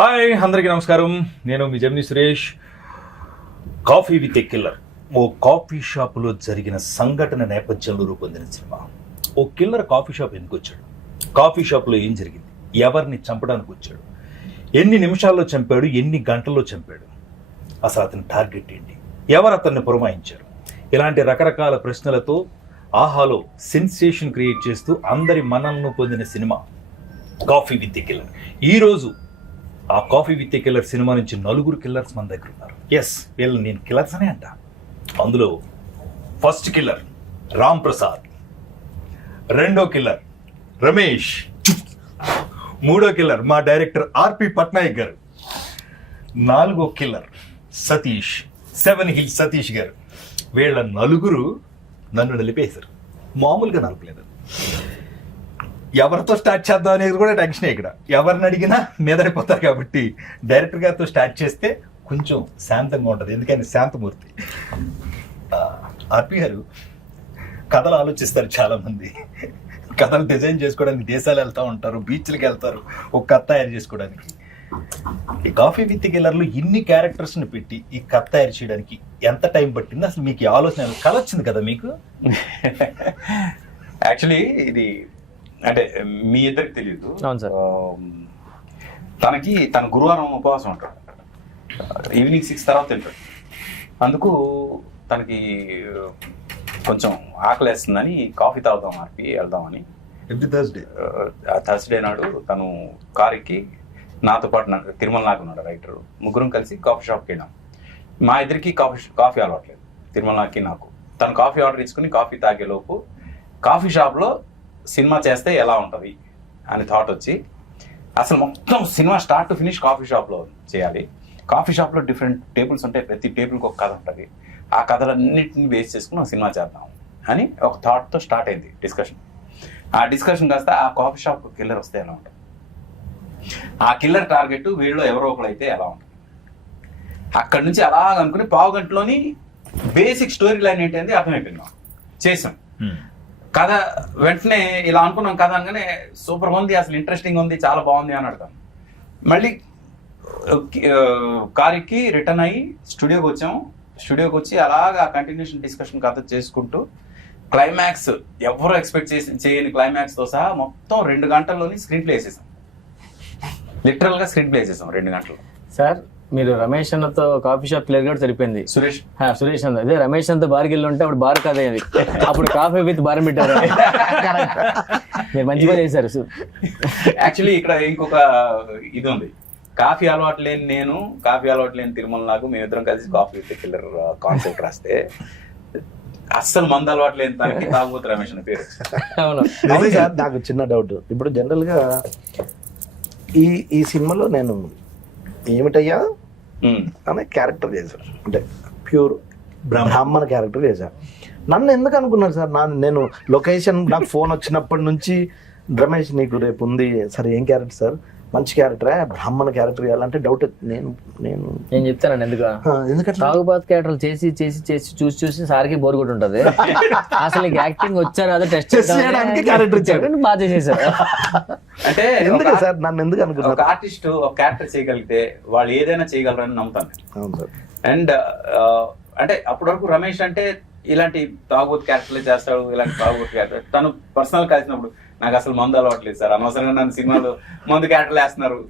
Hi అందరికీ నమస్కారం. నేను మీ Gemini Suresh. Coffee with a killer ఓ కాఫీ షాపులో జరిగిన సంఘటన నేపథ్యంలో రూపొందిన సినిమా. ఓ కిల్లర్ కాఫీ షాప్ ఎందుకు వచ్చాడు, కాఫీ షాప్లో ఏం జరిగింది, ఎవరిని చంపడానికి వచ్చాడు, ఎన్ని నిమిషాల్లో చంపాడు, ఎన్ని గంటల్లో చంపాడు, అసలు అతని టార్గెట్ ఏంటి, ఎవరు అతన్ని పురమాయించారు, ఇలాంటి రకరకాల ప్రశ్నలతో ఆహాలో సెన్సేషన్ క్రియేట్ చేస్తూ అందరి మనల్ని పొందిన cinema coffee with a killer. ఈరోజు ఆ coffee with a killer cinema నుంచి 4 కిల్లర్స్ మన దగ్గర ఉన్నారు. ఎస్, వీళ్ళు నేను కిల్లర్స్ అనే అంట. అందులో ఫస్ట్ కిల్లర్ రామ్ ప్రసాద్, రెండో కిల్లర్ రమేష్, మూడో కిల్లర్ మా డైరెక్టర్ ఆర్పి పట్నాయక్ గారు, నాలుగో కిల్లర్ సతీష్, 7 హిల్స్ సతీష్ గారు. వీళ్ళ 4 నన్ను నిలిపేశారు. మామూలుగా నలపలేదు. ఎవరితో స్టార్ట్ చేద్దాం అనేది కూడా టెన్షన్. ఇక్కడ ఎవరిని అడిగినా మీదడిపోతారు కాబట్టి డైరెక్టర్ గారితో స్టార్ట్ చేస్తే కొంచెం శాంతంగా ఉంటుంది. ఎందుకని శాంతమూర్తి. ఆర్పి గారు కథలు ఆలోచిస్తారు. చాలామంది కథలు డిజైన్ చేసుకోవడానికి దేశాలు వెళ్తూ ఉంటారు, బీచ్లకి వెళ్తారు ఒక కథ తయారు చేసుకోవడానికి. ఈ కాఫీ విత్ కిల్లర్లో ఇన్ని క్యారెక్టర్స్ని పెట్టి ఈ కథ తయారు చేయడానికి ఎంత టైం పట్టింది? అసలు మీకు ఈ ఆలోచన కళ వచ్చింది కదా మీకు? యాక్చువల్లీ ఇది అంటే మీ ఇద్దరికి తెలియదు. అవును సార్. తన గురువారం ఉపవాసం ఉంటాడు, ఈవినింగ్ 6 తర్వాత తింటాడు. అందుకు తనకి కొంచెం ఆకలేస్తుందని కాఫీ తాగుదాం ఆర్పి వెళ్దామని ఎవ్రీ థర్స్డే నాడు తను కారుకి నాతో పాటు తిరుమల నాగ్ ఉన్నాడు రైటర్, ముగ్గురం కలిసి కాఫీ షాప్కి వెళ్ళాం. మా ఇద్దరికి కాఫీ అలవాట్లేదు, తిరుమల నాగ్కి నాకు. తను కాఫీ ఆర్డర్ ఇచ్చుకుని కాఫీ తాగేలోపు కాఫీ షాప్లో సినిమా చేస్తే ఎలా ఉంటుంది అని థాట్ వచ్చి, అసలు మొత్తం cinema start to finish coffee షాప్లో చేయాలి. కాఫీ షాప్లో డిఫరెంట్ టేబుల్స్ ఉంటాయి, ప్రతి టేబుల్కి ఒక కథ ఉంటుంది. ఆ కథలన్నింటిని బేస్ చేసుకుని ఒక సినిమా చేద్దాం అని ఒక థాట్తో స్టార్ట్ అయింది డిస్కషన్. ఆ డిస్కషన్ కాస్త ఆ కాఫీ షాప్ కిల్లర్ వస్తే ఎలా ఉంటుంది, ఆ కిల్లర్ టార్గెట్ వీళ్ళు ఎవరో ఒకరు అయితే ఎలా ఉంటుంది. అక్కడి నుంచి అలా అనుకుని 1/2 గంటలోని బేసిక్ స్టోరీ లైన్ ఏంటంటే అర్థమైపోయింది. చేసాం కథ, వెంటనే ఇలా అనుకున్నాం కథ అనగానే సూపర్ ఉంది, అసలు ఇంట్రెస్టింగ్ ఉంది, చాలా బాగుంది అని అడతాం. మళ్ళీ కారుకి రిటర్న్ అయ్యి స్టూడియోకి వచ్చాము. స్టూడియోకి వచ్చి అలాగా కంటిన్యూషన్ డిస్కషన్ కథ చేసుకుంటూ క్లైమాక్స్ ఎవరు ఎక్స్పెక్ట్ చేయని క్లైమాక్స్తో సహా మొత్తం 2 గంటల్లోని స్క్రీన్ ప్లే వేసేసాం. లిటరల్గా స్క్రీన్ ప్లే వేసేసాం 2 గంటలు. సార్, మీరు రమేష్ అన్నతో కాఫీ షాప్ క్లియర్ కూడా సరిపోయింది. సురేష్ అన్న అదే రమేష్ అంతా బార్కి వెళ్ళి ఉంటే అప్పుడు బార్ కథ అయ్యేది. అప్పుడు కాఫీ విత్ బార్ పెట్టారు. మీరు మంచిగా చేశారు. యాక్చువల్లీ ఇక్కడ ఇంకొక ఇది ఉంది. కాఫీ అలవాటు లేని నేను, కాఫీ అలవాటు లేని తిరుమల నాగు, మేమిద్దరం కలిసి కాఫీ విత్ కిల్లర్ కాన్సెప్ట్ రాస్తే అస్సలు మందు అలవాటు లేని తనకి తాగుబోతు రమేష్ అనే పేరు. అవును. నాకు చిన్న డౌట్. ఇప్పుడు జనరల్ గా ఈ సినిమాలో నేను ఏమిటయ్యా అనే క్యారెక్టర్ చేశాను, అంటే ప్యూర్ బ్రాహ్మణ క్యారెక్టర్ చేశాను. నన్ను ఎందుకు అనుకున్నారు సార్? నేను లొకేషన్ నాకు ఫోన్ వచ్చినప్పటి నుంచి రమేష్ నీకు రేపు ఉంది, సరే ఏం క్యారెక్టర్ సార్? మంచి క్యారెక్టరే, బ్రాహ్మణ క్యారెక్టర్ చేయాలంటే డౌట్. నేను చెప్తానండి ఎందుకంటే తాగుబాత్ క్యారెక్టర్ చేసి చూసి సార్కి బోర్ కొట్టి ఉంటది. అసలు నీకు యాక్టింగ్ వచ్చారు అదే టెస్ట్ చేయడానికి క్యారెక్టర్ ఇచ్చారు, బాగా చేసేసారు. అంటే ఎందుకు సార్ నన్ను ఎందుకు అనుకున్నారు? ఒక ఆర్టిస్ట్ ఒక క్యారెక్టర్ చేయగలిగితే వాళ్ళు ఏదైనా చేయగలరని నమ్ముతాను. అవును సార్. అండ్ అంటే అప్పటి వరకు రమేష్ అంటే ఇలాంటి తాగుబోతు క్యారెక్టర్లే చేస్తాడు, ఇలాంటి తాగుబోతు క్యారెక్టర్. తను పర్సనల్ కలిసినప్పుడు నాకు అసలు మందు అలవాట్లేదు సార్, అనవసరంగా నన్ను సినిమాలో మందు క్యారెక్టర్లు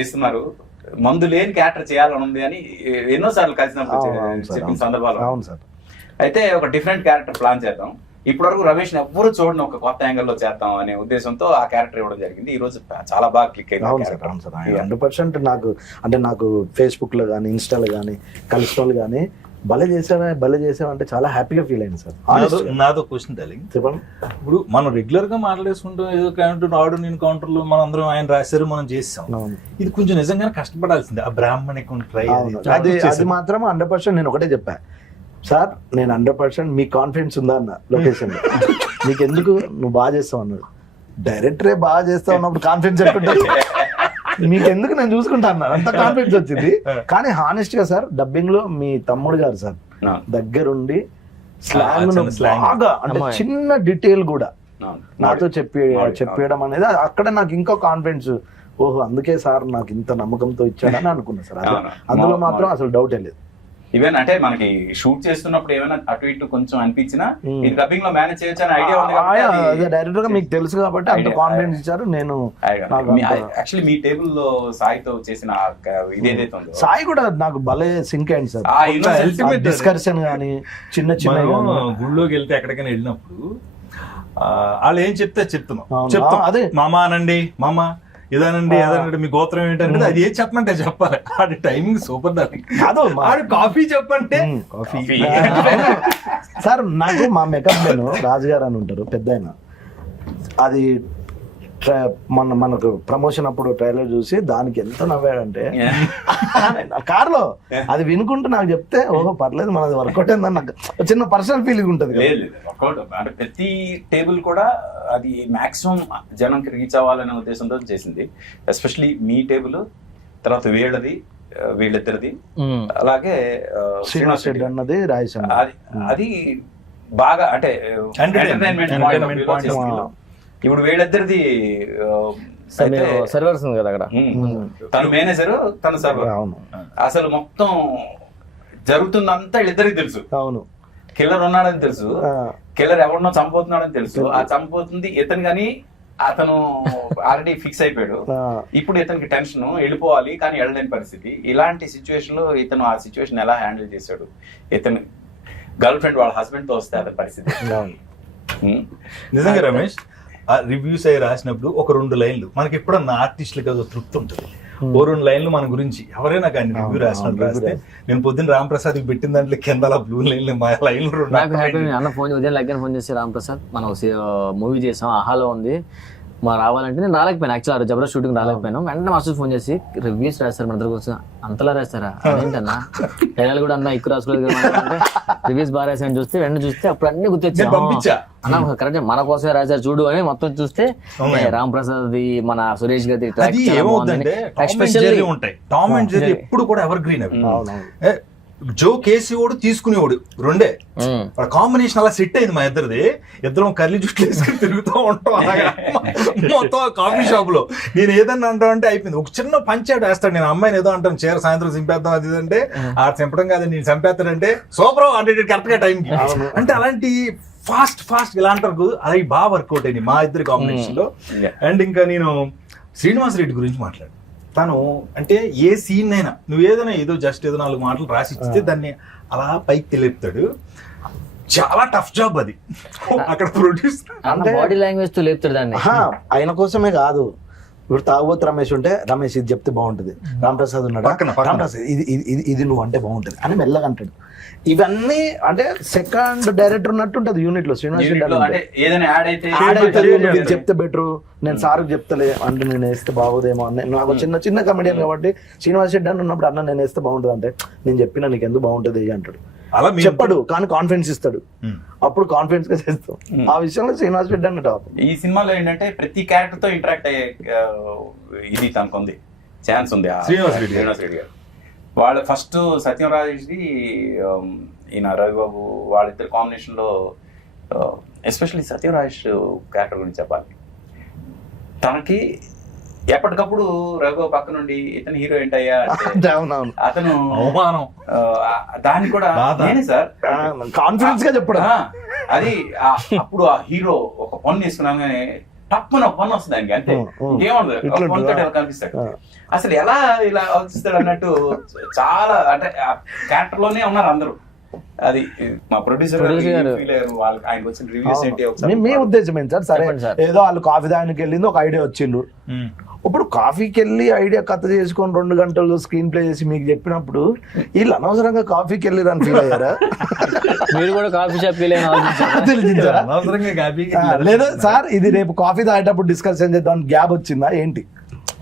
ఇస్తున్నారు, మందు లేని క్యారెక్టర్ చేయాలని ఉంది అని ఎన్నోసార్లు కలిసినప్పుడు చెప్పిన సందర్భాలు. అవును సార్. అయితే ఒక డిఫరెంట్ క్యారెక్టర్ ప్లాన్ చేద్దాం, ఇప్పటి వరకు రమేష్ ఎవ్వరూ చూడని ఒక కొత్త యాంగిల్లో చేద్దాం అనే ఉద్దేశంతో ఆ క్యారెక్టర్ ఇవ్వడం జరిగింది. ఈ రోజు చాలా బాగా క్లిక్ అయింది. అవును సార్, అవును సార్. 100% నాకు ఫేస్బుక్ లో కానీ ఇన్స్టాలో కానీ కలిసిన వాళ్ళు కానీ భలే చేసావా అంటే చాలా హ్యాపీగా ఫీల్ అయింది సార్. నాదో క్వశ్చన్ డార్లింగ్, చెప్పండి. ఇప్పుడు మనం రెగ్యులర్ గా మాట్లాడేసుకుంటాం, ఏదో కౌంటర్ ఆడు నేను కౌంటర్లో మనం అందరం ఆయన రాశారు మనం చేసాం. ఇది కొంచెం నిజంగానే కష్టపడాల్సిందే ఆ బ్రాహ్మణికం ట్రై. అది మాత్రం 100% నేను ఒకటే చెప్పా సార్, నేను 100% మీకు కాన్ఫిడెన్స్ ఉందా అన్న లొకేషన్ లో, నీకు ఎందుకు నువ్వు బాగా చేస్తావు అన్నాడు. డైరెక్టరే బాగా చేస్తావు అన్నప్పుడు కాన్ఫిడెన్స్ ఎట్టుంటుంది? మీకెందుకు నేను చూసుకుంటా అన్నారు, అంత కాన్ఫిడెన్స్ వచ్చింది. కానీ హానెస్ట్ గా సార్, డబ్బింగ్ లో మీ తమ్ముడు గారు సార్ దగ్గరుండి స్లాంగ్ బాగా, అంటే చిన్న డీటెయిల్ కూడా నాతో చెప్పేయడం అనేది అక్కడ నాకు ఇంకో కాన్ఫిడెన్స్ ఓహో అందుకే సార్ నాకు ఇంత నమ్మకంతో ఇచ్చాడని అనుకున్నా సార్. అవును. అందులో మాత్రం అసలు డౌటే లేదు. ఈవెన్ అంటే మనకి షూట్ చేస్తున్నప్పుడు ఏమైనా అటు ఇటు కొంచెం అనిపించినా ఇది డబ్బింగ్ లో మేనేజ్ చేయొచ్చు అనే ఐడియా ఉంది కాబట్టి అదే డైరెక్టర్ గా మీకు తెలుసు కాబట్టి అంత కాన్ఫిడెన్స్ ఇచ్చారు. నేను యాక్చువల్లీ మీ టేబుల్ లో సాయితో చేసిన ఇది ఏదైతే ఉందో సాయి కూడా నాకు భలే సింక్ అయింది సార్. ఆ innocence డిస్కషన్ గానీ చిన్న చిన్న మనం గుళ్ళోకి వెళ్తే ఎక్కడికైనా వెళ్ళినప్పుడు వాళ్ళు ఏం చెప్తే చెప్తున్నాం అవును. చెప్తాం. అదే. మామ అనండి, మామ ఇదనండి, అదనండి, మీ గోత్రం ఏంటంటే అది ఏం చెప్పమంటే చెప్పాలి. ఆడి టైమింగ్ సూపర్ దానికి. కాదు ఆడు కాఫీ చెప్పంటే కాఫీ Coffee. సార్ నాకు మా మేకప్ మెన్ రాజుగారు అని ఉంటారు పెద్ద ఆయన. అది మనకు ప్రమోషన్ అప్పుడు ట్రైలర్ చూసి దానికి ఎంత నవ్వాడంటే కార్లో అది వినుకుంటూ నాకు చెప్తే ఓహో పర్లేదు మనది వర్కౌట్ అయిందని నాకు చిన్న పర్సనల్ ఫీలింగ్ ఉంటుంది కదా. లేదు వర్కౌట్ అంటే ప్రతి టేబుల్ కూడా అది మాక్సిమం జనంకి రీచ్ అవ్వాలనే ఉద్దేశంతో చేసింది. ఎస్పెషలీ మీ టేబుల్, తర్వాత వీళ్ళిద్దరిది, అలాగే శ్రీనివాస్ రెడ్డి అన్నది రాజేశాం. అది బాగా అంటే Entertainment point of view. ఇప్పుడు వీళ్ళిద్దరిది సర్వర్స్ ఉంది కదా అక్కడ. తను మేనేజర్, తను సర్వర్. అవును అసలు మొత్తం జరుగుతుందంతా వీళ్ళిద్దరికి తెలుసు. అవును కిల్లర్ ఉన్నాడని తెలుసు, కిల్లర్ ఎవరినో చంపుతున్నాడని తెలుసు. ఆ చంపుతుంది ఇతను కానీ అతను ఆల్రెడీ ఫిక్స్ అయిపోయాడు. ఇప్పుడు ఇతనికి టెన్షన్, వెళ్ళిపోవాలి కానీ వెళ్ళలేని పరిస్థితి. ఇలాంటి సిచ్యువేషన్ లో ఇతను ఆ సిచ్యువేషన్ ఎలా హ్యాండిల్ చేశాడు, ఇతను గర్ల్ ఫ్రెండ్ వాళ్ళ హస్బెండ్ తో వస్తే అతని పరిస్థితి. నిజంగా రమేష్ ఆ రివ్యూస్ అయ్యి రాసినప్పుడు ఒక 2 లైన్లు మనకి ఎప్పుడన్నా ఆర్టిస్టులకు అది తృప్తి ఉంటుంది. ఓ 2 లైన్లు మన గురించి ఎవరైనా కానీ రివ్యూ రాసినప్పుడు రాస్తే, నేను పొద్దున్న రాంప్రసాద్ పెట్టిన దాంట్లో కింద బ్లూ లైన్లు మా లైన్లు నాకు హ్యాపీ. అన్న ఫోన్ ఉదయం లగ్గర ఫోన్ చేసి రాంప్రసాద్ మనం మూవీ చేసాం, ఆహాలో ఉంది మా రావాలంటే నేను రాలేకపోయాను. యాక్చువల్ జబర్దస్త్ షూటింగ్ రాలేకపోయాను. వెంటనే మాస్టర్ ఫోన్ చేసి రివ్యూస్ రాస్తారు మన దగ్గర కోసం. అంతలా రాస్తారా అదేంటన్నా, డైలాగ్ కూడా అన్న ఎక్కువ రాసుకోలేదు అంటే రివ్యూస్ బాగా రాశాను. చూస్తే వెంటనే చూస్తే అప్పుడు అన్ని గుర్తొచ్చాను. పంపించా అన్న కరెక్ట్ మన కోసమే రాశారు చూడు అని మొత్తం చూస్తే రామ్ ప్రసాద్ మన సురేష్ గారి అది ఏమవుతుందంటే టామ్ అండ్ జెర్రీ ఎప్పుడు కూడా ఎవర్ గ్రీన్. అవి జో కేసీఓడు తీసుకునేవాడు రెండే కాంబినేషన్ అలా సెట్ అయింది మా ఇద్దరిది. ఇద్దరం కర్లీ జుట్లు వేసుకుని తిరుగుతూ ఉంటాం అలాగా మొత్తం కాఫీ షాప్ లో. నేను ఏదన్నా అంటా అంటే అయిపోయింది. ఒక చిన్న పంచాడు వేస్తాడు, నేను అమ్మాయిని ఏదో అంటాను చీర సాయంత్రం చింపేద్దాం అది అంటే ఆ చంపడం కాదు నేను చంపేస్తాడంటే సూపర్ అంటే కరెక్ట్ గా టైంకి. అంటే అలాంటి ఫాస్ట్ ఇలా అంటారు అది బాగా వర్కౌట్ అయింది మా ఇద్దరి కాంబినేషన్ లో. అండ్ ఇంకా నేను శ్రీనివాస్ రెడ్డి గురించి మాట్లాడు. తను అంటే ఏ సీన్ అయినా నువ్వు ఏదైనా ఏదో జస్ట్ ఏదో 4 మాటలు రాసి ఇస్తే దాన్ని అలా పైకి తెలిపుతాడు. చాలా టఫ్ జాబ్ అది. అక్కడ ప్రొడ్యూస్ అంటే బాడీ లాంగ్వేజ్ తో లేపుతాడు దాన్ని. ఆయన కోసమే కాదు, ఇప్పుడు తాగుబోతు రమేష్ ఉంటే రమేష్ ఇది చెప్తే బాగుంటుంది, రామప్రసాద్ ఉన్నాడు రామప్రసాద్ ఇది నువ్వు అంటే బాగుంటుంది అని మెల్లగా అంటాడు. ఇవన్నీ అంటే సెకండ్ డైరెక్టర్ ఉన్నట్టు ఉంటది యూనిట్ లో. శ్రీనివాస్ రెడ్డి చెప్తే బెటర్, నేను సార్కి చెప్తలే అంటే నేను వేస్తే బాగోదేమో అని. నాకు చిన్న కమెడియన్ కాబట్టి శ్రీనివాస్ రెడ్డి అని ఉన్నప్పుడు అన్న నేను వేస్తే బాగుంటుంది అంటే నేను చెప్పినా నీకు ఎందుకు బాగుంటుంది అంటాడు. అలా చెప్పడు కానీ కాన్ఫిడెన్స్ ఇస్తాడు. అప్పుడు కాన్ఫిడెన్స్ గా చేస్తాం. ఆ విషయంలో శ్రీనివాస్ రెడ్డి అన్న టాప్. ఈ సినిమాలో ఏంటంటే ప్రతి క్యారెక్టర్ తో ఇంటరాక్ట్ అయ్యే ఇది తనకుంది, ఛాన్స్ ఉంది. శ్రీనివాస్ రెడ్డి గారు వాళ్ళ ఫస్ట్ సత్యం రాజేష్ది ఈయన రవిబాబు వాళ్ళిద్దరు కాంబినేషన్ లో ఎస్పెషల్లీ సత్యం రాజేష్ క్యారెక్టర్ గురించి చెప్పాలి. తనకి ఎప్పటికప్పుడు రవిబాబు పక్క నుండి ఇతను హీరో ఏంటయ్యా అతను దాన్ని కూడా నేనే సార్ కాన్ఫిడెన్స్ గా చెప్పడం. అది అప్పుడు ఆ హీరో ఒక పన్ను తీసుకున్నాగానే తప్పన పన్ను వస్తుంది దానికి, అంతే ఇంకేముండదు కనిపిస్తాడు. అసలు ఎలా ఇలా ఆలోచిస్తాడు అన్నట్టు చాలా అంటే క్యారెక్టర్ లోనే ఉన్నారు అందరూ. అది మా ప్రొడ్యూసర్ వాళ్ళకి ఆయనకు వచ్చిన రివ్యూస్ ఏంటి మీ ఉద్దేశం ఏంటి సార్? సరే ఏదో వాళ్ళు కాఫీ దానికి వెళ్ళింది, ఒక ఐడియా వచ్చిండు. ఇప్పుడు కాఫీకి వెళ్ళి ఐడియా కథ చేసుకొని 2 గంటలు స్క్రీన్ ప్లే చేసి మీకు చెప్పినప్పుడు వీళ్ళు అనవసరంగా కాఫీకి వెళ్ళి అని ఫీల్ అయ్యారా? మీరు కూడా కాఫీ షాప్ లేదా సార్ ఇది రేపు కాఫీ తాగేటప్పుడు డిస్కషన్ చేద్దాం గ్యాప్ వచ్చిందా ఏంటి?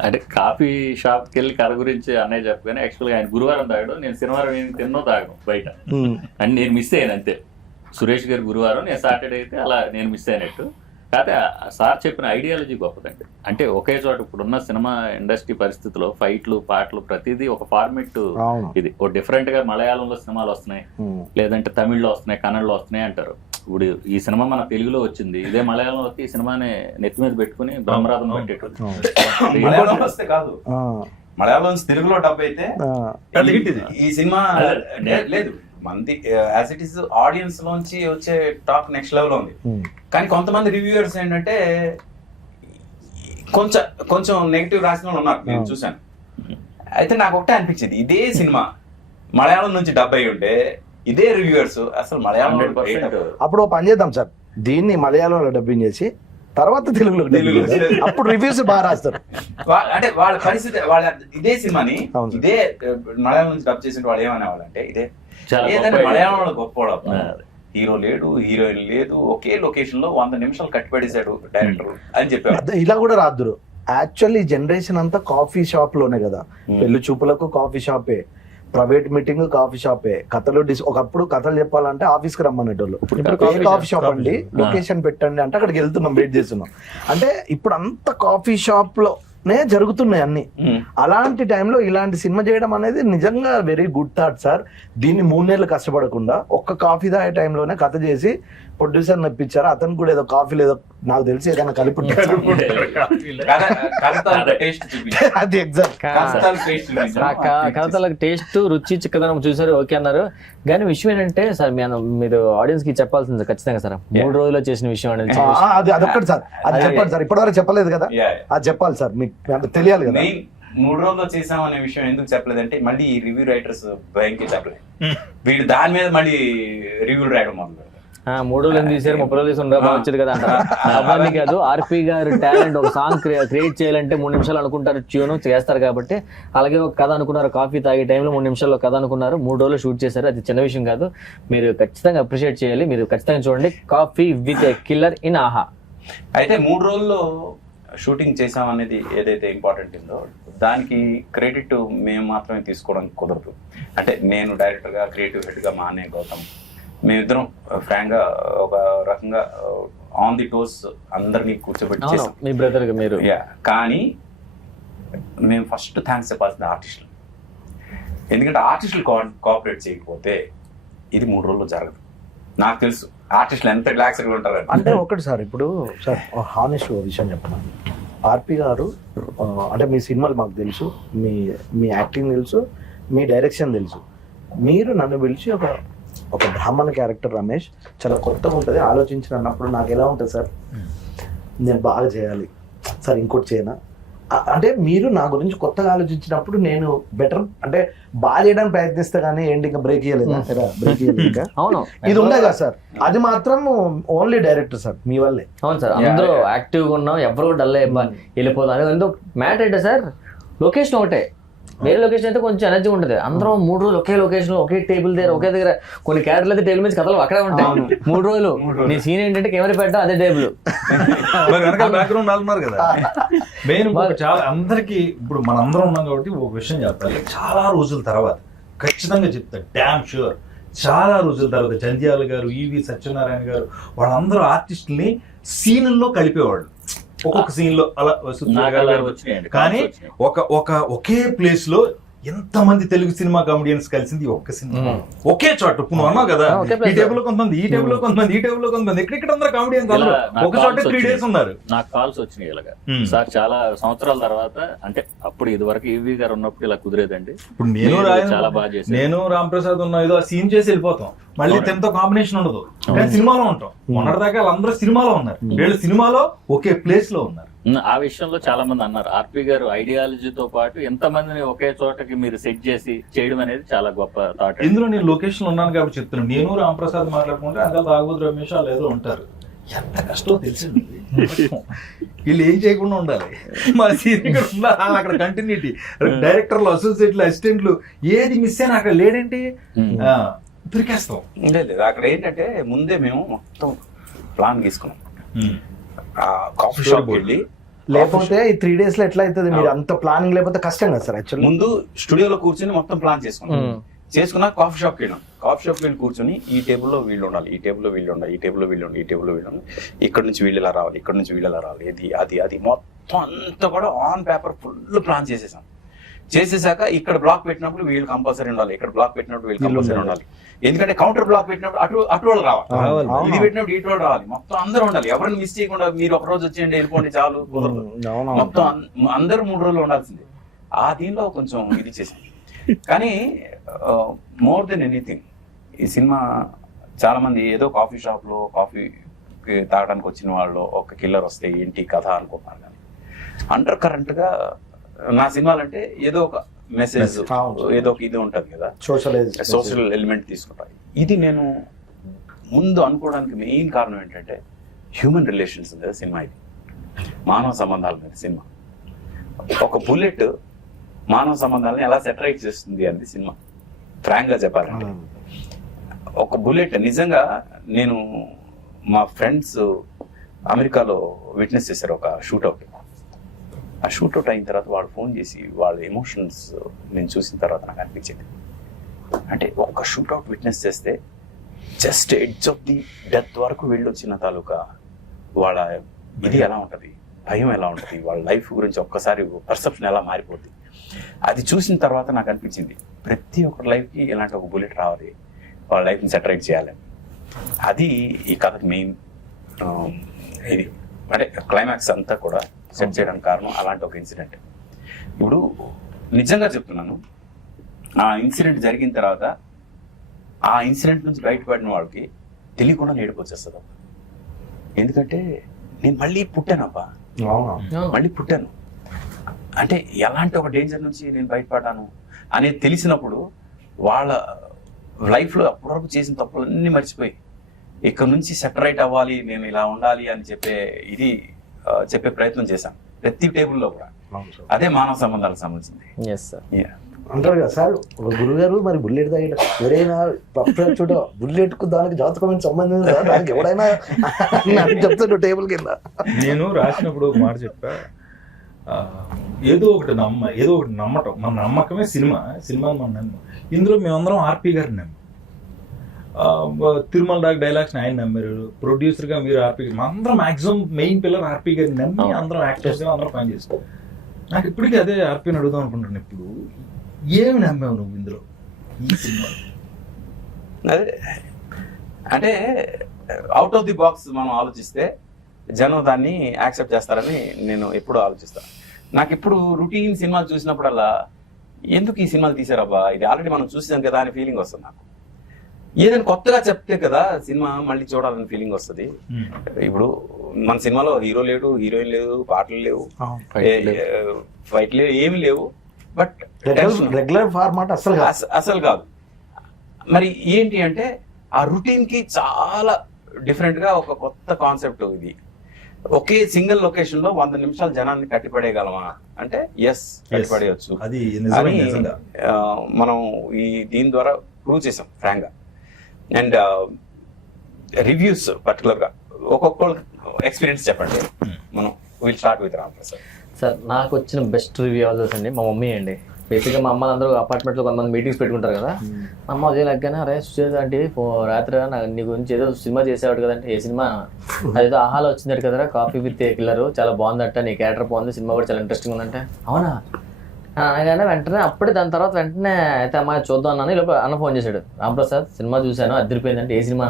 అంటే కాఫీ షాప్కి వెళ్ళి కథ గురించి అన్నయ్య చెప్పగానే యాక్చువల్గా ఆయన గురువారం తాగాడు, నేను శనివారం తిన్నో తాగను బయట అని నేను మిస్ అయ్యాను అంతే. సురేష్ గారు గురువారం, నేను సాటర్డే అయితే అలా నేను మిస్ అయినట్టు. కాకపోతే సార్ చెప్పిన ఐడియాలజీ గొప్పదండి. అంటే ఒకే చోట ఇప్పుడున్న సినిమా ఇండస్ట్రీ పరిస్థితిలో ఫైట్లు పాటలు ప్రతిదీ ఒక ఫార్మెట్. ఇది ఓ డిఫరెంట్ గా మలయాళంలో సినిమాలు వస్తున్నాయి, లేదంటే తమిళ్లో వస్తున్నాయి, కన్నడలో వస్తున్నాయి అంటారు. ఇప్పుడు ఈ సినిమా మన తెలుగులో వచ్చింది, ఇదే మలయాళంలో వస్తే ఈ సినిమాని నెత్తి మీద పెట్టుకుని బ్రహ్మరథం పెట్టేటోళ్ళు. మలయాళం వస్తే కాదు, ఆ, మలయాళం నుంచి తెలుగులో డబ్ అయితే ఆ, అది hit ఇది. ఈ సినిమా లేదు మంది యాజ్ ఇట్ ఈస్ ఆడియన్స్ లోంచి వచ్చే టాక్ నెక్స్ట్ లెవెల్ ఉంది. కానీ కొంతమంది రివ్యూయర్స్ ఏంటంటే కొంచెం నెగిటివ్ రాసిన వాళ్ళు ఉన్నారు, నేను చూశాను. అయితే నాకు ఒకటే అనిపించింది, ఇదే సినిమా మలయాళం నుంచి డబ్ అయి ఉంటే ఇదే రివ్యూయర్స్ అసలు మలయాళం 100%. అప్పుడు ఓ పని చేద్దాం సార్, దీన్ని మలయాళంలో డబ్బింగ్ చేసి తర్వాత తెలుగులో dubbing చేద్దాం. అప్పుడు రివ్యూస్ బాగా రాస్తారు. అంటే వాళ్ళ పరిస్థితి వాళ్ళ ఇదే సినిమాని అవును సార్. ఇదే మలయాళం నుంచి డబ్ చేసిన వాళ్ళు ఏమనేవాళ్ళు అంటే ఇదే చాలా ఏదంటే గొప్ప మలయాళంలో గొప్పవాడు, హీరో లేడు, హీరోయిన్ లేదు, ఒకే లొకేషన్ లో 100 నిమిషాలు కట్టిపడేశాడు డైరెక్టర్ అని చెప్పారు. అదే ఇలా కూడా రాదురు. యాక్చువల్లీ జనరేషన్ అంతా కాఫీ షాప్ లోనే కదా, పెళ్లి చూపులకు కాఫీ షాపే, ప్రైవేట్ మీటింగ్ కాఫీ షాపే, కథలు ఒకప్పుడు కథలు చెప్పాలంటే ఆఫీస్ కి రమ్మనేటోళ్ళు. ఇప్పుడు కాఫీ షాప్ అండి, లొకేషన్ పెట్టండి అంటే అక్కడికి వెళ్తున్నాం, వెయిట్ చేస్తున్నాం. అంటే ఇప్పుడు అంత కాఫీ షాప్ లోనే జరుగుతున్నాయి అన్ని. అలాంటి టైంలో ఇలాంటి సినిమా చేయడం అనేది నిజంగా వెరీ గుడ్ థాట్ సార్. దీన్ని 3 నెలలు కష్టపడకుండా ఒక్క కాఫీ తాగే టైంలోనే కథ చేసి ప్రొడ్యూసర్ నప్పించారు. అతను కూడా ఏదో కాఫీ లేదో నాకు తెలిసి ఏదైనా కలిపి అది ఎగ్జాక్ట్. కథలకు టేస్ట్ రుచి చిక్కదనం చూసారు, ఓకే అన్నారు. కానీ విషయం ఏంటంటే సార్ మీరు ఆడియన్స్ కి చెప్పాల్సింది ఖచ్చితంగా సార్, 3 రోజుల్లో చేసిన విషయం అనేది అది అదొక్కటి సార్, అది చెప్పండి సార్. ఇప్పటివరకు చెప్పలేదు కదా, అది చెప్పాలి సార్, మీకు తెలియాలి కదా. 3 రోజుల్లో చేసాం అనే విషయం ఎందుకు చెప్పలేదంటే మళ్ళీ ఈ రివ్యూ రైటర్స్ భయంకి చెప్పలేదు. వీడు దాని మీద మళ్ళీ రివ్యూ రాయడం మొదలు పెడతారు. 3 రోజులు ఎందుకు తీసారు, 30 రోజులు తీసుకుని బాగా వచ్చేది కదా అంటారు. అవన్నీ కాదు, ఆర్పి గారు టాలెంట్ ఒక సాంగ్ క్రియేట్ చేయాలంటే 3 నిమిషాలు అనుకుంటారు, ట్యూన్ చేస్తారు కాబట్టి. అలాగే ఒక కథ అనుకున్నారు, కాఫీ తాగే టైంలో 3 నిమిషాల్లో కథ అనుకున్నారు, 3 రోజులు షూట్ చేశారు. అది చిన్న విషయం కాదు, మీరు ఖచ్చితంగా అప్రిషియేట్ చేయాలి. మీరు ఖచ్చితంగా చూడండి coffee with a killer in ఆహా. అయితే 3 రోజుల్లో షూటింగ్ చేసాం అనేది ఏదైతే ఇంపార్టెంట్ ఉందో దానికి క్రెడిట్ మేము మాత్రమే తీసుకోవడానికి కుదరదు. అంటే నేను డైరెక్టర్గా, క్రియేటివ్ హెడ్గా మా అన్నయ్య గౌతమ్, మేమిద్దరం ఫ్రాంక్ గా ఒక రకంగా ఆన్ ది టోస్ అందరినీ కూర్చోబెట్టి చేసాం. మీ బ్రదర్ మీరు. కానీ మేము ఫస్ట్ థ్యాంక్స్ చెప్పాల్సింది ఆర్టిస్టులు. ఎందుకంటే ఆర్టిస్టులు కోఆపరేట్ చేయకపోతే ఇది 3 రోజుల్లో జరగదు. నాకు తెలుసు ఆర్టిస్టులు ఎంత రిలాక్స్గా ఉంటారు అంటే ఒకటి సార్, ఇప్పుడు సార్ హానెస్ట్ విషయం చెప్పను, ఆర్పి గారు అంటే మీ సినిమాలు మాకు తెలుసు, మీ యాక్టింగ్ తెలుసు, మీ డైరెక్షన్ తెలుసు. మీరు నన్ను పిలిచి ఒక బ్రాహ్మణ క్యారెక్టర్ రమేష్ చాలా కొత్తగా ఉంటుంది ఆలోచించినప్పుడు నాకు ఎలా ఉంటుంది సార్, నేను బాగా చేయాలి సార్, ఇంకోటి చేయనా అంటే మీరు నా గురించి కొత్తగా ఆలోచించినప్పుడు నేను బెటర్ అంటే బాగా చేయడానికి ప్రయత్నిస్తా కానీ ఏంటి ఇంకా బ్రేక్ ఇయ్యలేదా, బ్రేక్ ఇయ్యలేదు. అవును, ఇది ఉండే కదా సార్, అది మాత్రం ఓన్లీ డైరెక్టర్ సార్ మీ వల్లే. అవును సార్, అందరూ యాక్టివ్ గా ఉన్నాం, ఎవరు డల్ వెళ్ళిపోతాం. ఎందుకు మ్యాటర్ ఏంటో సార్, లొకేషన్ ఒకటే, వేరే లొకేషన్ అయితే కొంచెం ఎనర్జీ ఉంటుంది. అందరం 3 రోజులు ఒకే లొకేషన్, ఒకే టేబుల్ దగ్గర, ఒకే దగ్గర. కొన్ని క్యారెక్టర్లు అయితే టేబుల్ మీద కథలు అక్కడే ఉంటాయి. 3 రోజులు నీ సీన్ ఏంటంటే కెమెరా పెట్టడం అదే టేబుల్, బ్యాక్గ్రౌండ్ ఉన్నారు కదా. మెయిన్ చాలా అందరికి ఇప్పుడు మనందరం ఉన్నాం కాబట్టి ఒక విషయం చెప్పాలి. చాలా రోజుల తర్వాత ఖచ్చితంగా చెప్తా, డ్యామ్ షూర్, చాలా రోజుల తర్వాత జంధ్యాల గారు, ఈవి సత్యనారాయణ గారు వాళ్ళందరూ ఆర్టిస్టుల్ని సీన్ల్లో కలిపేవాళ్ళు. ఒక్కొక్క సీన్ లో అలా కానీ ఒకే ప్లేస్ లో ఎంతమంది తెలుగు సినిమా కామెడియన్స్ కలిసింది ఒక్క సినిమా, ఒకే చోట. ఇప్పుడు నువ్వు అన్నావు కదా, ఈ టేబుల్ లో కొంతమంది, ఈ టేబుల్ లో కొంతమంది, ఈ టేబుల్ లో కొంతమంది, ఎక్కడెక్కడ అందరూ కామెడియన్స్ ఒక చోట 3 days ఉన్నారు. నాకు కాల్స్ వచ్చినాయి ఇలాగా సార్, చాలా సంవత్సరాల తర్వాత. అంటే అప్పుడు ఇది వరకు ఈవీ గారు ఉన్నప్పుడు ఇలా కుదిరేదండి. ఇప్పుడు నేను చాలా బాగా చేశాను, నేను రాంప్రసాద్ ఉన్నా ఏదో సీన్ చేసి వెళ్ళిపోతాం, మళ్ళీ తనతో కాంబినేషన్ ఉండదు, కానీ సినిమాలో ఉంటాం. మొన్నటిదాకా వాళ్ళందరూ సినిమాలో ఉన్నారు, వీళ్ళు సినిమాలో ఒకే ప్లేస్ లో ఉన్నారు. ఆ విషయంలో చాలా మంది అన్నారు, ఆర్పి గారు ఐడియాలజీతో పాటు ఎంతమందిని ఒకే చోటకి మీరు సెట్ చేసి చేయడం అనేది చాలా గొప్ప థాట్. ఇందులో నేను లొకేషన్ ఉన్నాను కాబట్టి చెప్తున్నాను. నేను రాంప్రసాద్ మాట్లాడుకుంటే అంతా తాగుబోతు రమేష్ వాళ్ళు ఏదో ఉంటారు, ఎంత కష్టం తెలిసింది. వీళ్ళు ఏం చేయకుండా ఉండాలి, మా సీనియర్ ఉండాలి, అక్కడ కంటిన్యూటీ, డైరెక్టర్లు, అసోసియేట్లు, అసిస్టెంట్లు, ఏది మిస్ అయినా అక్కడ లేడంటే దొరికేస్తాం. లేదు అక్కడ ఏంటంటే ముందే మేము మొత్తం ప్లాన్ తీసుకున్నాం. కాఫీ షాప్ వెళ్ళి, లేకపోతే ఈ 3 days లో ఎట్లా అవుతుంది, మీరు అంత ప్లానింగ్ లేకపోతే కష్టం కదా సార్. యాక్చువల్లీ ముందు స్టూడియోలో కూర్చొని మొత్తం ప్లాన్ చేసుకున్నా కాఫీ షాప్కి వెళ్ళాం. కాఫీ షాప్కి వెళ్ళి కూర్చొని ఈ టేబుల్లో వీళ్ళు ఉండాలి, ఈ టేబుల్లో వీళ్ళు ఉండాలి, ఈ టేబుల్లో వీళ్ళు ఉండాలి, ఈ టేబుల్లో వీళ్ళు ఉండాలి, ఇక్కడ నుంచి వీళ్ళు ఇలా రావాలి, ఇక్కడ నుంచి వీళ్ళు ఇలా రావాలి, ఇది అది మొత్తం అంతా కూడా ఆన్ పేపర్ ఫుల్ ప్లాన్ చేసేసాం. చేసేసాక ఇక్కడ బ్లాక్ పెట్టినప్పుడు వీళ్ళు కంపల్సరీ ఉండాలి, ఇక్కడ బ్లాక్ పెట్టినప్పుడు వీళ్ళు కంపల్సరీ ఉండాలి. ఎందుకంటే కౌంటర్ బ్లాక్ పెట్టినప్పుడు అటు వాళ్ళు రావాలి, ఇది పెట్టినప్పుడు ఇటు వాళ్ళు రావాలి, మొత్తం అందరూ ఉండాలి. ఎవరిని మిస్ చేయకుండా మీరు ఒక రోజు వచ్చేయండి వెళ్ళిపోండి చాలు కుదరదు, మొత్తం అందరూ 3 రోజులు ఉండాల్సిందే. ఆ దీనిలో కొంచెం ఇది చేసింది. కానీ మోర్ దెన్ ఎనీథింగ్ ఈ సినిమా చాలా మంది ఏదో కాఫీ షాప్ లో కాఫీ తాగడానికి వచ్చిన వాళ్ళు ఒక కిల్లర్ వస్తే ఏంటి కథ అనుకుంటున్నారు. కానీ అండర్ కరెంట్ గా నా సినిమాలంటే ఏదో ఒక మెసేజ్, ఏదో ఒక ఇది ఉంటది కదా, సోషల్ ఎలిమెంట్ తీసుకుంటారు. ఇది నేను ముందు అనుకోవడానికి మెయిన్ కారణం ఏంటంటే హ్యూమన్ రిలేషన్స్ మీద సినిమా, ఇది మానవ సంబంధాల మీద సినిమా. ఒక బుల్లెట్ మానవ సంబంధాలను ఎలా సెటరైట్ చేస్తుంది అనేది సినిమా. ఫ్రాంక్ గా చెప్పాలంటే ఒక బుల్లెట్ నిజంగా నేను మా ఫ్రెండ్స్ అమెరికాలో విట్నెస్ చేశారు ఒక షూట్అవుట్. ఆ షూట్అవుట్ అయిన తర్వాత వాళ్ళు ఫోన్ చేసి వాళ్ళ ఎమోషన్స్ నేను చూసిన తర్వాత నాకు అనిపించింది, అంటే ఒక షూట్అవుట్ విట్నెస్ చేస్తే just edge of the death వరకు వెళ్ళొచ్చిన తాలూకా వాళ్ళ ఇది ఎలా ఉంటుంది, భయం ఎలా ఉంటుంది, వాళ్ళ లైఫ్ గురించి ఒక్కసారి పర్సెప్షన్ ఎలా మారిపోతుంది. అది చూసిన తర్వాత నాకు అనిపించింది ప్రతి ఒక్కరి లైఫ్కి ఇలాంటి ఒక బుల్లెట్ రావాలి, వాళ్ళ లైఫ్ని సెటరైట్ చేయాలని. అది ఈ కథకు మెయిన్ ఇది, అంటే క్లైమాక్స్ అంతా కూడా సెట్ చేయడానికి కారణం అలాంటి ఒక ఇన్సిడెంట్. ఇప్పుడు నిజంగా చెప్తున్నాను, ఆ ఇన్సిడెంట్ జరిగిన తర్వాత ఆ ఇన్సిడెంట్ నుంచి బయటపడిన వాళ్ళకి తెలియకుండా ఏడుపు వచ్చేస్తుంది. ఎందుకంటే నేను మళ్ళీ పుట్టానబ్బా, మళ్ళీ పుట్టాను అంటే ఎలాంటి ఒక డేంజర్ నుంచి నేను బయటపడ్డాను అనేది తెలిసినప్పుడు వాళ్ళ లైఫ్లో అప్పటివరకు చేసిన తప్పులన్నీ మర్చిపోయి ఇక్కడ నుంచి సెటరైట్ అవ్వాలి, నేను ఇలా ఉండాలి అని చెప్పే ప్రయత్నం చేశాను ప్రతి టేబుల్లో కూడా. అదే మానవ సంబంధాలకు సంబంధించింది. అంటారు కదా సార్, ఒక గురుగారు మరి బుల్లెట్ తాగిట ఎవరైనా చూడ బుల్లెట్ కు దానికి జాతకమైన సంబంధం ఉందా, దానికి ఎవరైనా చెప్తాడు టేబుల్ కింద. నేను రాసినప్పుడు ఒక మాట చెప్పా, ఏదో ఒకటి నమ్మటం, మన నమ్మకమే సినిమా మన నమ్మకం. ఇందులో మేమందరం ఆర్పి గారిని నమ్మాం, తిరుమల దాకా డైలాగ్స్ ఆయన నమ్మారు, ప్రొడ్యూసర్ గా మీరు ఆర్పి, అందరం మాక్సిమం మెయిన్ పిల్లర్ ఆర్పి గారిని నమ్మి అందరం యాక్టర్స్ గా అందరం పని చేస్తాం. నాకు ఇప్పటికీ అదే ఆర్పిని అడుగుదాం అనుకుంటున్నాను, ఇప్పుడు ఏమి నమ్మావు నువ్వు ఇందులో ఈ సినిమా? అదే అంటే అవుట్ ఆఫ్ ది బాక్స్ మనం ఆలోచిస్తే జనం దాన్ని యాక్సెప్ట్ చేస్తారని నేను ఎప్పుడు ఆలోచిస్తాను. నాకు ఇప్పుడు రొటీన్ సినిమాలు చూసినప్పుడల్లా ఎందుకు ఈ సినిమాలు తీసారబ్బా, ఇది ఆల్రెడీ మనం చూసాం కదా అని ఫీలింగ్ వస్తుంది నాకు. ఏదైనా కొత్తగా చెప్తే కదా సినిమా మళ్ళీ చూడాలని ఫీలింగ్ వస్తుంది. ఇప్పుడు మన సినిమాలో హీరో లేడు, హీరోయిన్ లేదు, పాటలు లేవు, ఫైట్ లేవు, ఏమి లేవు, బట్ రెగ్యులర్ ఫార్మాట్ అసలు కాదు. మరి ఏంటి అంటే ఆ రొటీన్ కి చాలా డిఫరెంట్ గా ఒక కొత్త కాన్సెప్ట్. ఇది ఒకే సింగిల్ లొకేషన్ లో 100 నిమిషాలు జనాన్ని కట్టిపడేయగలమా అంటే ఎస్, కట్టిపడేయచ్చు. అది మనం ఈ దీని ద్వారా ప్రూవ్ చేసాం ఫ్రాంక్ గా. అండ్ రివ్యూస్ పర్టికులర్ గా ఒక్కొక్కరు ఎక్స్పీరియన్స్ చెప్పండి. మనం will start with Ram Prasad sir. నాకు వచ్చిన బెస్ట్ రివ్యూ ఆల్సోస్ అండి మా మమ్మీ అండి. బేసిక్గా మా అమ్మ అందరూ అపార్ట్మెంట్లో కొంతమంది మీటింగ్స్ పెట్టుకుంటారు కదా, మా అమ్మ అదే లెక్కనే అరే సుచేత అంటే రాత్రి నీ గురించి ఏదో సినిమా చేసేవాడు కదంటే, ఏ సినిమా అదేదో ఆహాలో వచ్చిందట కదరా కాఫీ విత్ కిల్లర్, చాలా బాగుందట, నీ క్యారెక్టర్ బాగుంది, సినిమా కూడా చాలా ఇంట్రెస్టింగ్ ఉందంటే అవునా అనగానే వెంటనే అప్పుడే దాని తర్వాత వెంటనే అయితే అమ్మాయి చూద్దాం అన్నాను. ఈ లోపల అన్న ఫోన్ చేశాడు, రామ్ ప్రసాద్ సినిమా చూశాను అదిరిపోయిందంటే, ఏ సినిమా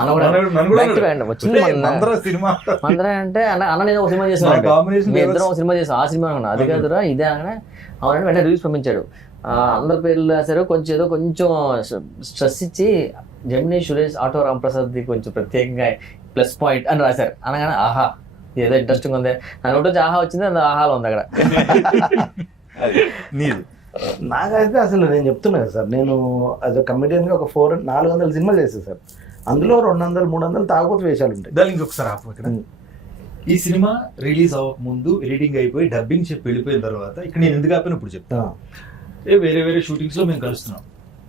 అన్న కూడా వచ్చింది అందరూ అంటే అన్న నేను ఒక సినిమా చేశాను, మీ ఇద్దరం ఒక సినిమా చేసాం, ఆ సినిమా అనుకున్నా, అది కాదురా ఇదే అనగానే అవునంటే వెంటనే రివ్యూస్ పంపించాడు. అందరి పేర్లు రాశారు, కొంచెం ఏదో కొంచెం స్ట్రెస్ ఇచ్చి జెమినీ సురేష్ ఆటో రామ్ ప్రసాద్ది కొంచెం ప్రత్యేకంగా ప్లస్ పాయింట్ అని రాశారు. అనగానే ఆహా ఏదో ఇంట్రెస్టింగ్ ఉంది అని ఒకటి ఆహా వచ్చింది, అది ఆహాలో ఉంది అక్కడ. నాకైతే అసలు నేను చెప్తున్నా కదా సార్, నేను అదే కమెడియన్గా ఒక 400 సినిమాలు చేస్తాను సార్, అందులో 200-300 తాగుబోతు వేషాలు ఉంటాయి. దాని ఇంకొకసారి ఆపు ఇక్కడ. ఈ సినిమా రిలీజ్ అవ్వక ముందు ఎడిటింగ్ అయిపోయి డబ్బింగ్ చెప్పి వెళ్ళిపోయిన తర్వాత ఇక్కడ నేను ఎందుకు ఆపిన ఇప్పుడు చెప్తా, వేరే షూటింగ్స్ లో మేము కలుస్తున్నాం.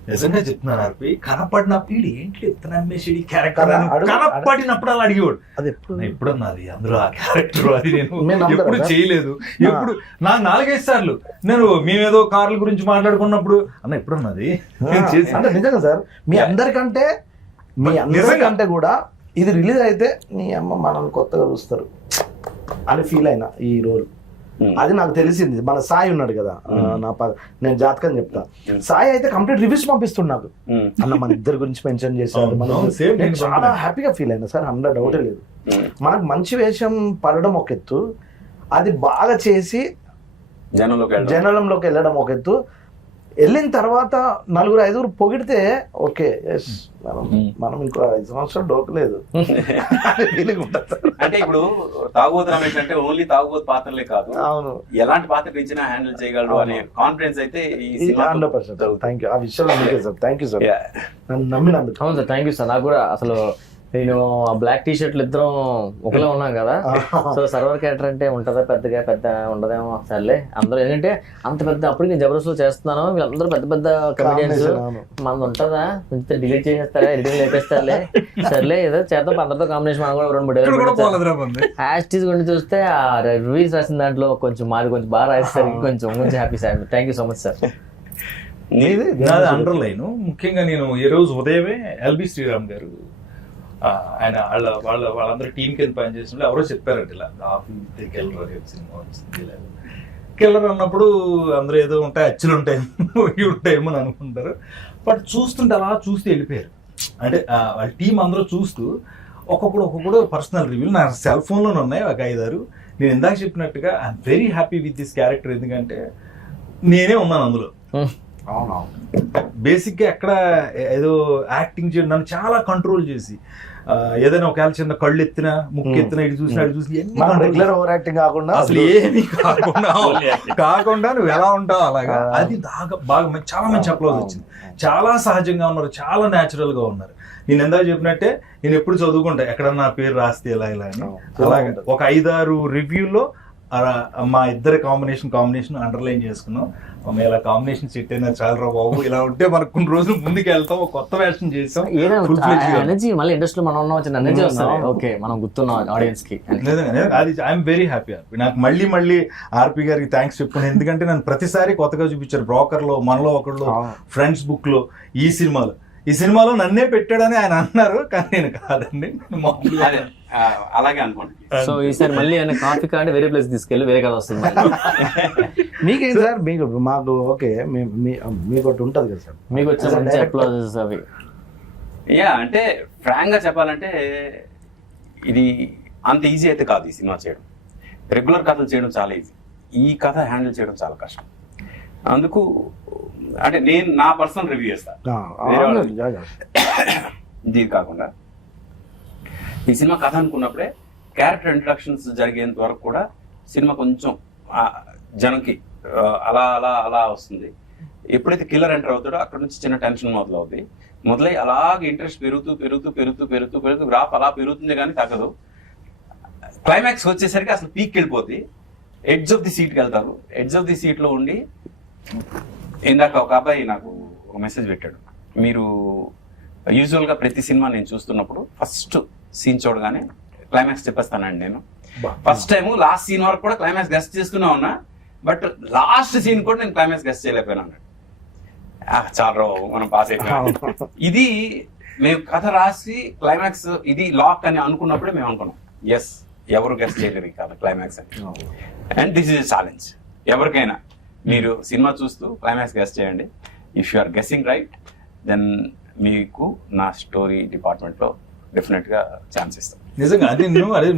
నిజంగా చెప్తున్నాను ఆర్పి, కనపడిన పీడి ఏంటి చెప్తున్నా అమ్మేసి క్యారెక్టర్ కనపడినప్పుడు అలా అడిగేవాడు, అది ఎప్పుడన్నది అందులో ఆ క్యారెక్టర్, అది నేను ఎప్పుడు చేయలేదు. ఎప్పుడు నాకు 4-5 సార్లు నేను మేమేదో కార్ల గురించి మాట్లాడుకున్నప్పుడు అన్న ఎప్పుడన్నది అంటే నిజంగా సార్, మీ అందరికంటే కూడా ఇది రిలీజ్ అయితే నీ అమ్మ మనం కొత్తగా చూస్తారు అని ఫీల్ అయినా ఈ రోల్ అది నాకు తెలిసింది. మన సాయి ఉన్నాడు కదా, నేను జాతకం చెప్తా, సాయి అయితే కంప్లీట్ రివ్యూస్ పంపిస్తుండు నాకు. అన్న మన ఇద్దరి గురించి మెన్షన్ చేశారు, నేను చాలా హ్యాపీగా ఫీల్ అయినా సార్, 100 డౌటే లేదు. మనకు మంచి వేషం పడడం ఒక ఎత్తు, అది బాగా చేసి జనంలోకి వెళ్ళడం ఒక ఎత్తు, వెళ్ళిన తర్వాత 4-5 పొగిడితే ఓకే, మనం ఇంకో 5 సంవత్సరాలు డోకలేదు ఫీలింగ్ ఉంటుంది. అంటే ఇప్పుడు తాగుబోతు రమేష్ అంటే ఓన్లీ తాగుబోతు పాత్రలే కాదు, అవును, ఎలాంటి పాత్ర ఇచ్చినా హ్యాండిల్ చేయగలడు అనే కాన్ఫిడెన్స్ అయితే 100%. థ్యాంక్ యూ ఆ విషయంలో సార్, థ్యాంక్ యూ సార్, నన్ను నమ్మినందుకు. అవును సార్, థ్యాంక్ యూ సార్. నాకు కూడా అసలు నేను ఆ బ్లాక్ టీ షర్ట్లు ఇద్దరం ఒకలా ఉన్నాం కదా, సో సర్వర్ క్యారెక్టర్ అంటే ఉంటుందా పెద్ద ఉండదేమో, సర్లే అందరూ ఏంటంటే అంత పెద్ద, అప్పుడు నేను జబర్దస్త్ చేస్తున్నాను, వీళ్ళందరూ పెద్ద కమెడియన్స్, మనది ఉంటుందా కొంచెం డిలీట్ చేసేస్తారా, ఎడిటింగ్ చేసేస్తారులే, సర్లే ఏదో చేద్దాం అందరితో కాంబినేషన్, మనం కూడా 2-3 హ్యాష్ గురించి చూస్తే ఆ రివ్యూస్ రాసిన దాంట్లో కొంచెం మాది కొంచెం బాగా రాస్తారు, కొంచెం happy sir. Thank you so much sir. నాది అండర్లైన్, ముఖ్యంగా నేను ఈ రోజు ఉదయమే ఎల్బి శ్రీరామ్ గారు ఆయన వాళ్ళందరూ టీం కింద పనిచేసినప్పుడు ఎవరో చెప్పారంట, ఇలా కాఫీ కిల్లర్ సినిమా వచ్చింది, కిల్లర్ అన్నప్పుడు అందరూ ఏదో ఉంటాయి, అచ్చులు ఉంటాయేమో ఇవి ఉంటాయేమో అని అనుకుంటారు. బట్ చూస్తుంటే అలా చూస్తూ వెళ్ళిపోయారు. అంటే వాళ్ళ టీం అందరూ చూస్తూ ఒక్కొక్కడు పర్సనల్ రివ్యూలు నా సెల్ ఫోన్లోనే ఉన్నాయి ఒక 5-6. నేను ఇందాక చెప్పినట్టుగా I'm very happy with this character, ఎందుకంటే నేనే ఉన్నాను అందులో. బేసిక్గా ఎక్కడ ఏదో యాక్టింగ్ చేయడం, నన్ను చాలా కంట్రోల్ చేసి, ఏదైనా ఒకవేళ చిన్న కళ్ళు ఎత్తినా ముక్కు ఎత్తినా ఇటు చూసినా ఇటు చూసి రెగ్యులర్ ఓవర్ యాక్టింగ్ కాకుండా అసలు ఏమీ కాకుండా నువ్వు ఎలా ఉంటావు అలాగా, అది బాగా చాలా మంచి అప్లోజ్ వచ్చింది. చాలా సహజంగా ఉన్నారు, చాలా న్యాచురల్ గా ఉన్నారు. నేను ఎందాక చెప్పినట్టే నేను ఎప్పుడు చదువుకుంటా ఎక్కడన్నా నా పేరు రాస్తే ఇలా అని. అలాగే ఒక 5-6 రివ్యూలో మా ఇద్దరి కాంబినేషన్ అండర్లైన్ చేసుకున్నాం. ఇలా కాంబినేషన్ సెట్ అయినా చాలా రా బాబు, ఇలా ఉంటే మనకు కొన్ని రోజులు ముందుకు వెళ్తాం, ఒక కొత్త వేషన్ చేస్తాం, మళ్ళీ ఇండస్ట్రీలో మనం ఉన్నాం ఎనర్జీ వస్తుంది, ఓకే మనం గుర్తున్నాం ఆడియన్స్ కి. అది ఐఎమ్ వెరీ హ్యాపీ. నాకు మళ్ళీ ఆర్పి గారికి థ్యాంక్స్ చెప్పుకున్నాను, ఎందుకంటే నన్ను ప్రతిసారి కొత్తగా చూపించారు. బ్రోకర్ లో, మనలో ఒకళ్ళు, ఫ్రెండ్స్ బుక్ లో, ఈ సినిమాలో నన్నే పెట్టాడని ఆయన అన్నారు, కానీ నేను కాదండి, అలాగే అనుకోండి. సో ఈసారి మళ్ళీ ఆయన కాఫీ కాంటే వేరే ప్లేస్ తీసుకెళ్ళి వేరే కథ వస్తుంది. మీకేం సార్, మాకు ఓకే, మీకు ఒకటి ఉంటుంది కదా సార్, మీకు వచ్చే మంచి అప్లాజెస్ అవి. అంటే ఫ్రాంక్ గా చెప్పాలంటే ఇది అంత ఈజీ అయితే కాదు ఈ సినిమా చేయడం. రెగ్యులర్ కథలు చేయడం చాలా ఈజీ, ఈ కథ హ్యాండిల్ చేయడం చాలా కష్టం. అందుకు అంటే నేను నా పర్సనల్ రివ్యూ చేస్తాను. ఇది కాకుండా ఈ సినిమా కథ అనుకున్నప్పుడే క్యారెక్టర్ ఇంట్రడక్షన్స్ జరిగేంత వరకు కూడా సినిమా కొంచెం జనంకి అలా అలా అలా వస్తుంది. ఎప్పుడైతే కిల్లర్ ఎంటర్ అవుతాడో అక్కడ నుంచి చిన్న టెన్షన్ మొదలై అలాగే ఇంట్రెస్ట్ పెరుగుతూ గ్రాఫ్ అలా పెరుగుతుంది కానీ తగ్గదు. క్లైమాక్స్ వచ్చేసరికి అసలు పీక్ వెళ్ళిపోతుంది, ఎడ్జ్ ఆఫ్ ది సీట్కి వెళ్తారు. ఎడ్జ్ ఆఫ్ ది సీట్లో ఉండి ఇందాక ఒక అబ్బాయి నాకు ఒక మెసేజ్ పెట్టాడు, మీరు యూజువల్గా ప్రతి సినిమా నేను చూస్తున్నప్పుడు ఫస్ట్ సీన్ చూడగానే క్లైమాక్స్ చెప్పేస్తానండి. నేను ఫస్ట్ టైం లాస్ట్ సీన్ వరకు కూడా క్లైమాక్స్ గెస్ట్ చేస్తూనే ఉన్నా, బట్ లాస్ట్ సీన్ కూడా నేను క్లైమాక్స్ గెస్ట్ చేయలేకపోయినా అన్నాడు. చాలా మనం పాస్ అయిపోయాం. ఇది మేము కథ రాసి క్లైమాక్స్ ఇది లాక్ అని అనుకున్నప్పుడే మేము అనుకున్నాం, ఎస్ ఎవరు గెస్ట్ చేయలేరు ఈ కథ క్లైమాక్స్ అని. అండ్ దిస్ ఇస్ ఛాలెంజ్ ఎవరికైనా. మీరు సినిమా చూస్తూ క్లైమాక్స్ గెస్ట్ చేయండి. If you are guessing right then మీకు నా స్టోరీ డిపార్ట్మెంట్లో డెఫినెట్గా ఛాన్స్ ఇస్తాం. నిజంగా అదే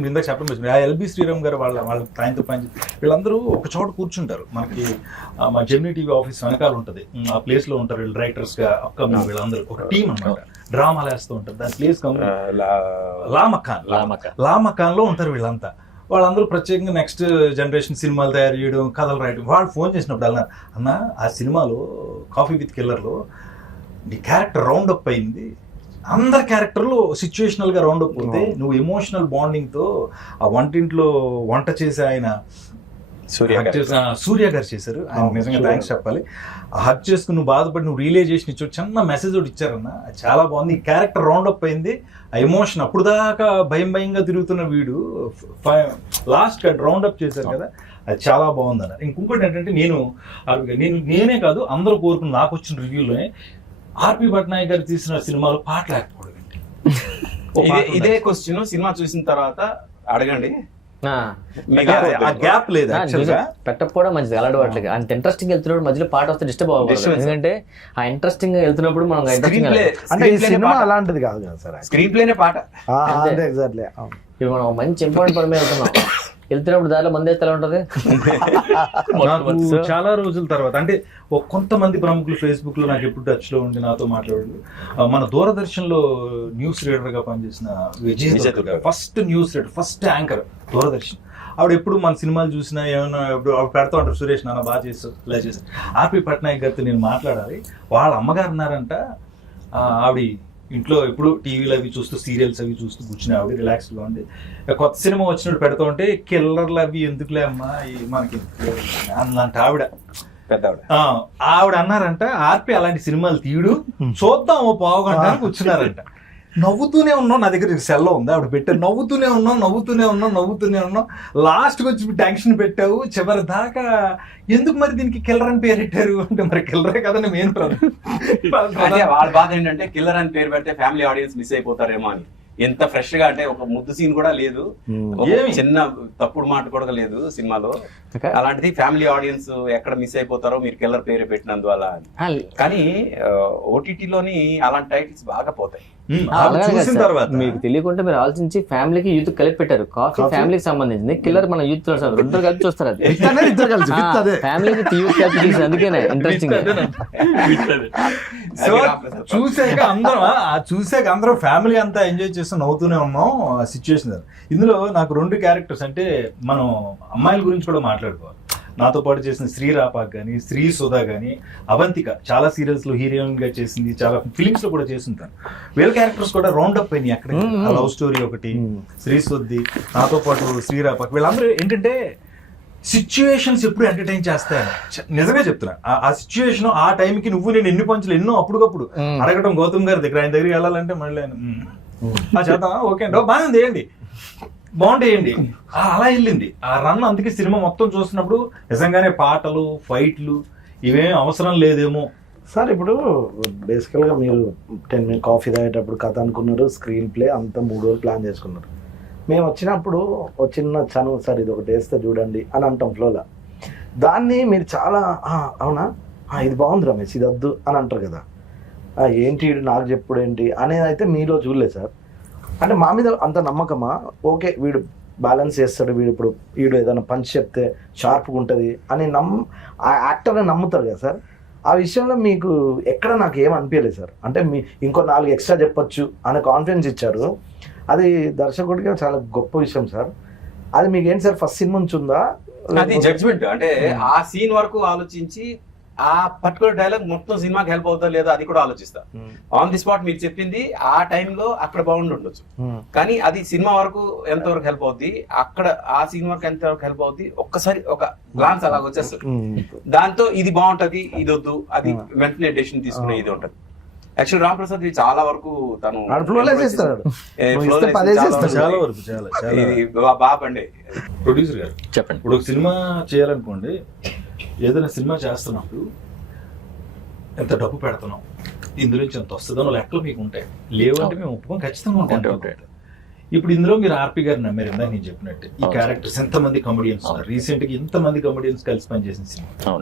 ఇందాక చెప్పడం ఆ ఎల్బి శ్రీరామ్ గారు వాళ్ళ ఆయనతో పని వీళ్ళందరూ ఒక చోట కూర్చుంటారు. మనకి మా జెమినీ టీవీ ఆఫీస్ వెనకాల ఉంటుంది, ఆ ప్లేస్ లో ఉంటారు వీళ్ళు రైటర్స్ గా అప్కమింగ్ వీళ్ళందరూ ఒక టీం అన్నమాట. డ్రామాలు వేస్తూ ఉంటారు. దాని ప్లేస్ లామకాన్ లో ఉంటారు వీళ్ళంతా. వాళ్ళందరూ ప్రత్యేకంగా నెక్స్ట్ జనరేషన్ సినిమాలు తయారు చేయడం, కథలు రాయడం. వాళ్ళు ఫోన్ చేసినప్పుడు అన్న ఆ సినిమాలో కాఫీ విత్ కిల్లర్లో నీ క్యారెక్టర్ రౌండ్ అప్ అయింది, అందరి క్యారెక్టర్లు సిచ్యువేషనల్ గా రౌండ్ అప్ అవుతాయి, నువ్వు ఎమోషనల్ బాండింగ్ తో ఆ వంటింట్లో వంట చేసి ఆయన సూర్య గారు చేశారు. ఆయన నిజంగా థ్యాంక్స్ చెప్పాలి. హక్ చేసుకుని నువ్వు బాధపడి నువ్వు రియలైజేషన్ ఇచ్చావు, చిన్న మెసేజ్ ఒకటి ఇచ్చారన్న, చాలా బాగుంది. ఈ క్యారెక్టర్ రౌండ్ అప్ అయింది, ఆ ఎమోషన్ అప్పుడు దాకా భయంగా తిరుగుతున్న వీడు లాస్ట్ రౌండ్ అప్ చేశారు కదా, అది చాలా బాగుంది అన్నారు. ఇంకొకటి ఏంటంటే నేనే కాదు అందరూ కోరుకుని నాకు వచ్చిన రివ్యూలోనే ఆర్పి పట్నాయక్ గారు తీసిన సినిమాలో పాటలు లేకపోవడం. ఇదే క్వశ్చన్ సినిమా చూసిన తర్వాత అడగండి, ఆ గ్యాప్ లేదు యాక్చువల్ గా. పెట్టకపోవడం మంచిది అలాంటి వాటికి. అంత ఇంట్రెస్టింగ్ వెళ్తున్నప్పుడు మధ్యలో పాట వస్తే డిస్టర్బ్ అవ్వకూడదు. ఎందుకంటే ఆ ఇంట్రెస్టింగ్ వెళ్తున్నప్పుడు మనం స్క్రీన్ ప్లే అంటే ఈ సినిమా అలాంటిది కాదు కదా సార్. స్క్రీన్ ప్లేనే పాట. ఎగ్జాక్ట్లీ. ఇప్పుడు మనం మంచి ఇంపార్టెంట్ పని మీద వెళ్తున్నాం, వెళ్తున్నప్పుడు దారిలో మంది ఎలా ఉంటది. నాకు చాలా రోజుల తర్వాత అంటే కొంతమంది ప్రముఖులు ఫేస్బుక్ లో నాకు ఎప్పుడు టచ్ లో ఉండి నాతో మాట్లాడారు. మన దూరదర్శన్ లో న్యూస్ రీడర్ గా పనిచేసిన Vijay, first news reader, first anchor Doordarshan. ఆవిడ ఎప్పుడు మన సినిమాలు చూసినా ఏమైనా ఆవిడ పెడతా ఉంటారు, సురేష్ నాన్న బాగా చేస్తారు ఇలా చేస్తారు. ఆర్పి పట్నాయక్ గారితో నేను మాట్లాడాలి. వాళ్ళ అమ్మగారు ఉన్నారంట, ఆవిడ ఇంట్లో ఎప్పుడు టీవీలు అవి చూస్తూ సీరియల్స్ అవి చూస్తూ కూర్చుని ఆవిడ రిలాక్స్గా ఉంది. కొత్త సినిమా వచ్చినట్టు పెడతా ఉంటే కిల్లర్లు అవి ఎందుకులే అమ్మా మనకి అన్నంట ఆవిడ. ఆవిడ అన్నారంట ఆర్పి అలాంటి సినిమాలు తీయడు, చూద్దాం ఓ పావు గంట అని కూర్చున్నారంట. నవ్వుతూనే ఉన్నాం, నా దగ్గర సెల్లో ఉంది ఆవిడ పెట్టారు, నవ్వుతూనే ఉన్నాం. లాస్ట్కి వచ్చి టెన్షన్ పెట్టావు చివరి దాకా, ఎందుకు మరి దీనికి కిల్లర్ అని పేరు పెట్టారు అంటే మరి కిల్లరే కదండి మెయిన్ వాళ్ళ బాధ ఏంటంటే కిల్లర్ అని పేరు పెడితే ఫ్యామిలీ ఆడియన్స్ మిస్ అయిపోతారేమో అని. ఎంత ఫ్రెష్ గా అంటే ఒక ముద్దు సీన్ కూడా లేదు, చిన్న తప్పుడు మాట కూడా లేదు సినిమాలో. అలాంటిది ఫ్యామిలీ ఆడియన్స్ ఎక్కడ మిస్ అయిపోతారో మీరు కిల్లర్ పేరు పెట్టినందువల్ల. కానీ ఓటీటీలోని అలాంటి టైటిల్స్ బాగా పోతాయి. చూసిన తర్వాత మీకు తెలియకుండా మీరు ఆలోచించి ఫ్యామిలీకి యూత్ కలిపి పెట్టారు. కాఫీ ఫ్యామిలీకి సంబంధించింది, కిల్లర్ మన యూత్ రెండు కలిపి చూస్తారు. అది ఫ్యామిలీకి యూత్ కలిపి చూసి అందుకేనే ఇంట్రెస్టింగ్. చూసాక అందరం ఫ్యామిలీ అంతా ఎంజాయ్ చేస్తూ నవ్వుతూనే ఉన్నాం ఆ సిచ్యువేషన్. ఇందులో నాకు 2 క్యారెక్టర్స్ అంటే మనం అమ్మాయిల గురించి కూడా మాట్లాడుకోవాలి. నాతో పాటు చేసిన శ్రీ రాపాక్ కానీ, శ్రీ సుధా కానీ, అవంతిక చాలా సీరియల్స్ లో హీరోయిన్ గా చేసింది, చాలా ఫిలిమ్స్ లో కూడా చేస్తుంటాను. వీళ్ళ క్యారెక్టర్స్ కూడా రౌండ్ అప్ అయినాయి అక్కడ. లవ్ స్టోరీ ఒకటి, శ్రీ సుద్ది, నాతో పాటు శ్రీ రాపాక్, వీళ్ళందరూ ఏంటంటే సిచ్యువేషన్స్ ఎప్పుడు ఎంటర్టైన్ చేస్తాయని నిజంగా చెప్తున్నా. ఆ సిచ్యువేషన్ ఆ టైంకి నువ్వు నేను ఎన్ని పంచులు ఎన్నో అప్పటికప్పుడు అడగటం గౌతమ్ గారి దగ్గర, ఆయన దగ్గరికి వెళ్ళాలంటే మళ్ళీ చేద్దామా ఓకే అండి బాగా వేయండి బాగుంటాయండి అలా వెళ్ళింది ఆ రన్. అందుకే సినిమా మొత్తం చూసినప్పుడు నిజంగానే పాటలు ఫైట్లు ఇవేం అవసరం లేదేమో సార్. ఇప్పుడు బేసికల్గా మీరు 10 minutes కాఫీ తాగేటప్పుడు కథ అనుకున్నారు, స్క్రీన్ ప్లే అంతా 3 రోజులు ప్లాన్ చేసుకున్నారు. మేము వచ్చినప్పుడు ఒక చిన్న చనువు సార్ ఇది ఒకటి వేస్తే చూడండి అని అంటాం ఫ్లోలో. దాన్ని మీరు చాలా అవునా ఇది బాగుంది రమేష్ ఇది వద్దు అని అంటారు కదా. ఏంటి నాకు చెప్పుడు ఏంటి అనేది అయితే మీలో చూడలేదు సార్. అంటే మా మీద అంత నమ్మకమా? ఓకే వీడు బ్యాలెన్స్ చేస్తాడు, వీడు ఏదైనా పంచ్ చెప్తే షార్ప్గా ఉంటుంది అని ఆ యాక్టర్ని నమ్ముతారు కదా సార్. ఆ విషయంలో మీకు ఎక్కడ నాకు ఏం అనిపించలేదు సార్. అంటే ఇంకో 4 ఎక్స్ట్రా చెప్పొచ్చు అనే కాన్ఫిడెన్స్ ఇచ్చారు. అది దర్శకుడిగా చాలా గొప్ప విషయం సార్. అది మీకు ఏంటి సార్ ఫస్ట్ సినిమా నుంచి ఉందా? అది జడ్జ్మెంట్ అంటే ఆ సీన్ వరకు ఆలోచించి ఆ పర్టికులర్ డైలాగ్ మొత్తం సినిమాకి హెల్ప్ అవుతా లేదా అది కూడా ఆలోచిస్తా. ఆన్ ది స్పాట్ మీరు చెప్పింది ఆ టైంలో అక్కడ బాగుండి ఉండొచ్చు, కానీ అది సినిమా వరకు ఎంతవరకు హెల్ప్ అవుద్ది, అక్కడ ఆ సీన్ వరకు ఎంతవరకు హెల్ప్ అవుద్ది ఒక్కసారి ఒక గ్లాన్స్ అలా వచ్చేస్తుంది. దాంతో ఇది బాగుంటది ఇది వద్దు అది వెంటనే డెసిషన్ తీసుకునే ఇది ఉంటది. యాక్చువల్ రామ్ ప్రసాద్ చాలా వరకు తను బాబండి ప్రొడ్యూసర్ గారు చెప్పండి. ఇప్పుడు ఒక సినిమా చేయాలనుకోండి, ఏదైనా సినిమా చేస్తున్నప్పుడు ఎంత డబ్బు పెడుతున్నాం, ఇందులో నుంచి ఎంత వస్తుందో లెక్కలు మీకు ఉంటాయి. లేవంటే మేము ఒప్పుకొని ఖచ్చితంగా ఉంటాయి. ఇప్పుడు ఇందులో మీరు ఆర్పి గారు నమ్మారు ఇందాక నేను చెప్పినట్టు. ఈ క్యారెక్టర్స్ ఎంతమంది కమెడియన్స్ ఉన్నారు, రీసెంట్ గా ఇంతమంది కమెడియన్స్ కలిసి పనిచేసిన సినిమా.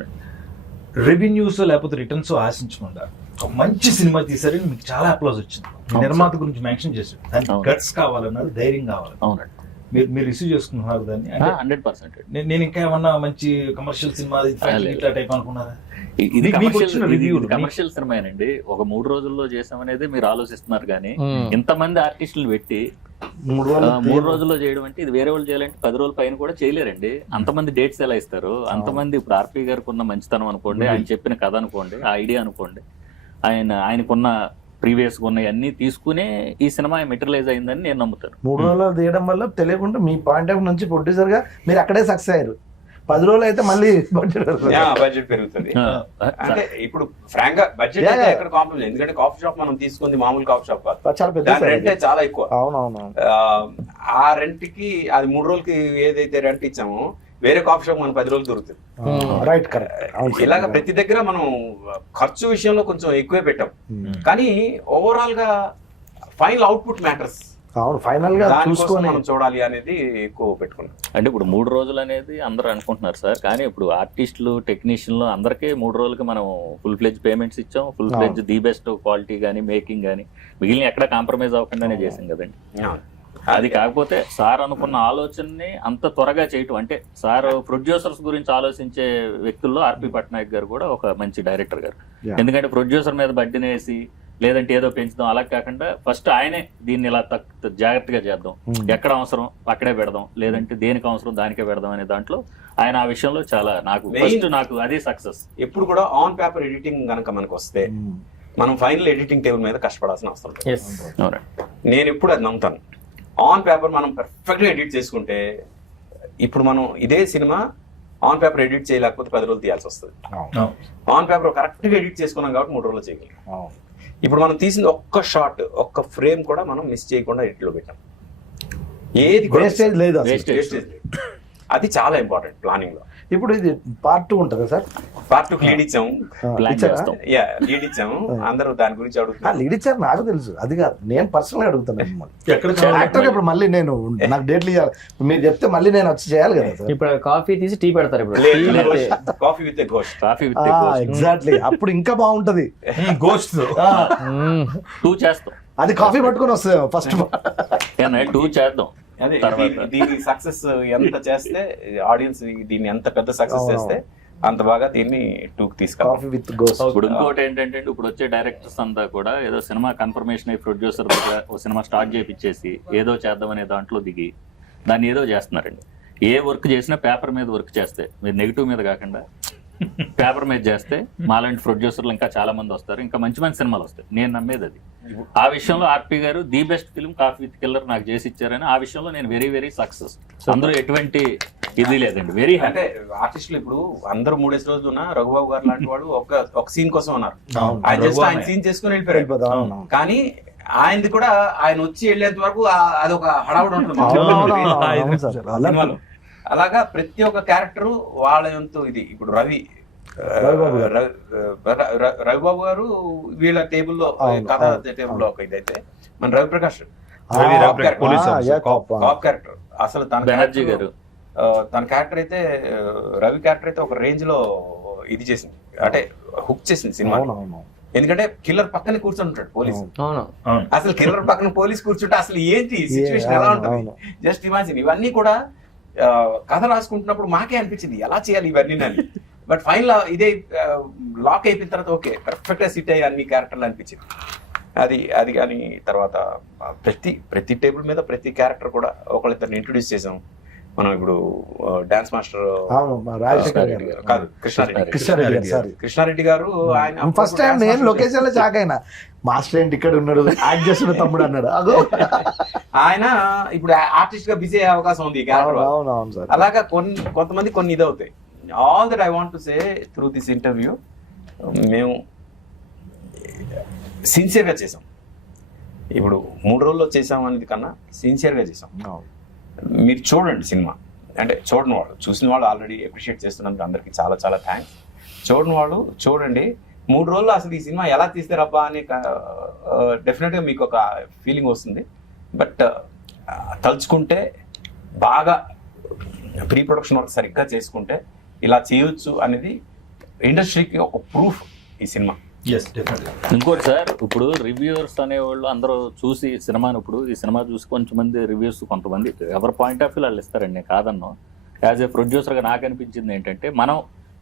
రెవెన్యూస్ లేకపోతే రిటర్న్స్ ఆశించకుండా ఒక మంచి సినిమా తీసారని మీకు చాలా అప్లాజ్ వచ్చింది. నిర్మాత గురించి మెన్షన్ చేశారు, దానికి గట్స్ కావాలన్నారు, ధైర్యం కావాలి. మీరు రిసీవ్ చేసుకున్నారు దాన్ని? 100%. నేను ఇంకా ఏమన్నా మంచి కమర్షియల్ సినిమా ఇట్లా టైప్ అనుకున్నారా? ఇది కమర్షియల్ సినిమానండి. ఒక 3 రోజుల్లో చేసామనేది మీరు ఆలోచిస్తున్నారు, కానీ ఇంతమంది ఆర్టిస్టులు పెట్టి 3 రోజుల్లో చేయడం అంటే ఇది వేరే వాళ్ళు చేయాలంటే 10 రోజుల పైన కూడా చేయలేరండి. అంతమంది డేట్స్ ఎలా ఇస్తారు? అంతమంది ఇప్పుడు ఆర్పి గారికి ఉన్న మంచితనం అనుకోండి, ఆయన చెప్పిన కథ అనుకోండి, ఆ ఐడియా అనుకోండి, ఆయనకున్న ప్రీవియస్ ఉన్నవన్నీ తీసుకునే ఈ సినిమా మెటీరియలైజ్ అయిందని నేను నమ్ముతాను. 3 రోజులు తీయడం వల్ల తెలియకుండా మీ పాయింట్ ఆఫ్ నుంచి ప్రొడ్యూసర్ గా మీరు అక్కడే సక్సెస్ అయ్యారు. 10 రోజులు అయితే మళ్ళీ బడ్జెట్ పెరుగుతుంది. అంటే ఇప్పుడు ఫ్రాంక్ గా బడ్జెట్ ఎక్కడ కాంప్రమైజ్, ఎందుకంటే కాఫీ షాప్ మనం తీసుకుంది మామూలు కాఫీ షాప్ కాదు, చాలా పెద్ద రెంట్ చాలా ఎక్కువ. అవునవును. ఆ రెంట్ కి అది 3 రోజులకి ఏదైతే రెంట్ ఇచ్చామో వేరే కాఫీ షాప్ మనం 10 రోజులు దొరుకుతుంది. Right, correct. ఇలాగ ప్రతి దగ్గర మనం ఖర్చు విషయంలో కొంచెం ఎక్కువే పెట్టాం, కానీ ఓవరాల్ గా ఫైనల్ అవుట్పుట్ మ్యాటర్స్. అవును ఫైనల్ గా దానికోసం చూసుకొని మనం చూడాలి అనేది ఎక్కువ పెట్టుకున్నాం. అంటే ఇప్పుడు 3 రోజులు అనేది అందరూ అనుకుంటున్నారు సార్, కానీ ఇప్పుడు ఆర్టిస్టులు టెక్నీషియన్లు అందరికీ 3 రోజులకి మనం ఫుల్ ఫ్లెడ్జ్ పేమెంట్స్ ఇచ్చాం, full fledged the best quality కానీ మేకింగ్ కానీ మిగిలిన ఎక్కడ కాంప్రమైజ్ అవ్వకుండానే చేసాం కదండి. అది కాకపోతే సార్ అనుకున్న ఆలోచనని అంత త్వరగా చేయటం, అంటే సార్ ప్రొడ్యూసర్స్ గురించి ఆలోచించే వ్యక్తుల్లో ఆర్పి పట్నాయక్ గారు కూడా ఒక మంచి డైరెక్టర్ గారు. ఎందుకంటే ప్రొడ్యూసర్ మీద బడ్డీని వేసి లేదంటే ఏదో పెంచుదాం అలా కాకుండా ఫస్ట్ ఆయనే దీన్ని ఇలా జాగ్రత్తగా చేద్దాం, ఎక్కడ అవసరం అక్కడే పెడదాం, లేదంటే దేనికి అవసరం దానికే పెడదాం అనే దాంట్లో ఆయన ఆ విషయంలో చాలా నాకు అదే సక్సెస్. ఎప్పుడు కూడా ఆన్ పేపర్ ఎడిటింగ్ కనుక మనకు వస్తే మనం ఫైనల్ ఎడిటింగ్ టేబుల్ మీద కష్టపడాల్సిన అవసరం లేదు. నేను ఎప్పుడు అది నమ్ముతాను. ఆన్ పేపర్ మనం పర్ఫెక్ట్గా ఎడిట్ చేసుకుంటే, ఇప్పుడు మనం ఇదే సినిమా ఆన్ పేపర్ ఎడిట్ చేయలేకపోతే 10 రోజులు తీయాల్సి వస్తుంది. ఆన్ పేపర్ కరెక్ట్గా ఎడిట్ చేసుకున్నాం కాబట్టి 3 రోజులు చేయగలం. ఇప్పుడు మనం తీసిన ఒక్క షాట్, ఒక్క ఫ్రేమ్ కూడా మనం మిస్ చేయకుండా ఎడిట్లో పెట్టాం. ఏది వేస్టేజ్ లేదు, వేస్టేజ్ లేదు. అది చాలా ఇంపార్టెంట్ ప్లానింగ్ లో. ఇప్పుడు ఇది పార్ట్ 2 ఉంటుందా సార్? పార్ట్ 2 లీడ్ ఇచ్చాము, లీడ్ ఇచ్చాము. అందరూ దాని గురించి అడుగుతున్నారు. లీడ్ ఇచ్చారు నాకు తెలుసు, అది కాదు నేను పర్సనల్ గా అడుగుతాను. యాక్టర్ ఇప్పుడు మళ్ళీ నేను నాకు డేట్లు ఇవ్వాలి, మీరు చెప్తే మళ్ళీ నేను వచ్చి చేయాలి కదా సార్. ఇప్పుడు కాఫీ తీసి టీ పెడతారు, ఇప్పుడు కాఫీ విత్ గోస్ట్. ఎగ్జాక్ట్లీ, అప్పుడు ఇంకా బాగుంటది. గోస్ట్ 2 చేస్తాం, అది కాఫీ పట్టుకొని వస్తుంది ఫస్ట్ 2 చేద్దాం. అదే దీని సక్సెస్ ఎంత చేస్తే, ఆడియన్స్ దీన్ని ఎంత పెద్ద సక్సెస్ చేస్తే అంత బాగా దీన్ని 2కి తీసుకెళ్తాం. Coffee with ghost. ఇప్పుడు ఇంకోటి ఏంటంటే ఇప్పుడు వచ్చే డైరెక్టర్స్ అంతా కూడా ఏదో సినిమా కన్ఫర్మేషన్ అయ్యి ప్రొడ్యూసర్ దగ్గర ఒక సినిమా స్టార్ట్ చేయించేసి ఏదో చేద్దామనే దాంట్లో దిగి దాన్ని ఏదో చేస్తున్నారండి. ఏ వర్క్ చేసినా పేపర్ మీద వర్క్ చేస్తే, మీరు నెగిటివ్ మీద కాకుండా పేపర్ మీద చేస్తే మాలాంటి ప్రొడ్యూసర్లు ఇంకా చాలా మంది వస్తారు, ఇంకా మంచి మంచి సినిమాలు వస్తాయి. నేను నమ్మేది అది. ఆ విషయంలో ఆర్పి గారు the best film coffee with killer నాకు చేసి ఇచ్చారని ఆ విషయంలో నేను వెరీ వెరీ సక్సెస్. అందులో ఎటువంటి ఇది లేదండి, వెరీ హ్యాపీ. అంటే ఆర్టిస్టులు ఇప్పుడు అందరూ 3 రోజులు ఉన్నా, రఘుబాబు గారు లాంటి వాడు ఒక సీన్ కోసం ఉన్నారు. ఆయన సీన్ చేసుకుని వెళ్ళిపోయారు. కానీ ఆయనది కూడా ఆయన వచ్చి వెళ్ళేంత వరకు అదొక హడావుడు ఉంటుంది. అలాగా ప్రతి ఒక్క క్యారెక్టర్ వాళ్ళ ఎంతో ఇది. ఇప్పుడు రవిబాబు గారు వీళ్ళ టేబుల్లో, కథ టేబుల్లో ఒక ఇదైతే, మన రవిప్రకాష్ కాప్ క్యారెక్టర్ అసలు బెనర్జీ గారు తన క్యారెక్టర్ అయితే, రవి క్యారెక్టర్ అయితే ఒక రేంజ్ లో ఇది చేసింది, అంటే హుక్ చేసింది సినిమా. ఎందుకంటే కిల్లర్ పక్కనే కూర్చొని ఉంటాడు పోలీసు. అసలు కిల్లర్ పక్కన పోలీస్ కూర్చుంటే అసలు ఏంటి సిచ్యువేషన్ ఎలా ఉంటుంది జస్ట్ ఇమాజిన్. ఇవన్నీ కూడా కథ రాసుకుంటున్నప్పుడు మాకే అనిపించింది ఎలా చేయాలి ఇవన్నీ అని. బట్ ఫైనల్ ఇదే లాక్ అయిపోయిన తర్వాత ఓకే పర్ఫెక్ట్ గా సిట్ అయ్యి అన్ని క్యారెక్టర్లు అనిపించింది. అది కానీ తర్వాత ప్రతి టేబుల్ మీద ప్రతి క్యారెక్టర్ కూడా ఒకళ్ళిద్దరిని ఇంట్రొడ్యూస్ చేసాం మనం. ఇప్పుడు డాన్స్ మాస్టర్ కాదు, కృష్ణారెడ్డి గారు ఆయన ఫస్ట్ టైం నేను లొకేషన్ లో షాక్ అయినా, మాస్టర్ ఏంటి ఇక్కడ ఉన్నాడు, యాక్ట్ చేస్తున్న తమ్ముడు అన్నాడు. ఆయన ఇప్పుడు ఆర్టిస్ట్ గా బిజీ అయ్యే అవకాశం ఉంది. అలాగా కొంతమంది కొన్ని ఇదవుతాయి. All that I want to say through this interview, మేము సిన్సియర్గా చేసాం. ఇప్పుడు 3 రోజుల్లో చేసాం అనేది కన్నా సిన్సియర్గా చేసాం. మీరు చూడండి సినిమా, అంటే చూడని వాళ్ళు, చూసిన వాళ్ళు ఆల్రెడీ అప్రిషియేట్ చేస్తున్నందుకు అందరికీ చాలా చాలా థ్యాంక్స్. చూడని వాళ్ళు చూడండి. 3 రోజుల్లో అసలు ఈ సినిమా ఎలా తీస్తారబ్బా అని డెఫినెట్గా మీకు ఒక ఫీలింగ్ వస్తుంది. బట్ తలుచుకుంటే బాగా ప్రీ ప్రొడక్షన్ వర్క్ సరిగ్గా చేసుకుంటే ఇలా చేయొచ్చు అనేది ఇండస్ట్రీకి ఒక ప్రూఫ్ ఈ సినిమా. ఇంకోటి సార్, ఇప్పుడు రివ్యూవర్స్ అనేవాళ్ళు అందరూ చూసి సినిమాను, ఇప్పుడు ఈ సినిమా చూసి కొంతమంది రివ్యూస్, కొంతమంది ఎవరి పాయింట్ ఆఫ్ వ్యూ వాళ్ళు ఇస్తారండి, నేను కాదన్నో. యాజ్ ఏ ప్రొడ్యూసర్గా నాకు అనిపించింది ఏంటంటే, మనం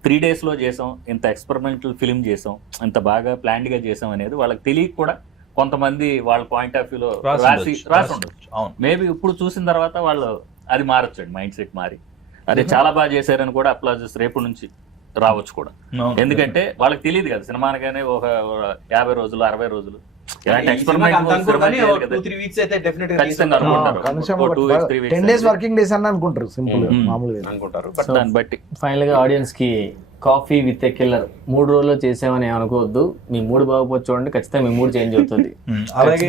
3 డేస్లో చేసాం, ఇంత ఎక్స్పెరిమెంటల్ ఫిల్మ్ చేసాం, ఇంత బాగా ప్లాన్డ్గా చేసాం అనేది వాళ్ళకి తెలియక కూడా కొంతమంది వాళ్ళ పాయింట్ ఆఫ్ వ్యూలో రాసి ఉండొచ్చు. మేబీ ఇప్పుడు చూసిన తర్వాత వాళ్ళు అది మారొచ్చండి, మైండ్ సెట్ మారి అదే చాలా బాగా చేశారని కూడా అప్లాజెస్ రేపు నుంచి రావచ్చు కూడా. ఎందుకంటే వాళ్ళకి తెలియదు కదా సినిమా అనగానే ఒక 50 రోజులు 60 రోజులు ఇలాంటి ఎక్స్పెరిమెంట్ అనుకుంటారు. దాన్ని బట్టి ఫైనల్ గా ఆడియన్స్ కి కాఫీ విత్ ఎ కిల్లర్ 3 రోజుల్లో చేసామని అనుకోవద్దు. మీ మూడు బాగుపోతే చూడండి, ఖచ్చితంగా మీ మూడు చేంజ్ అవుతుంది. అలాగే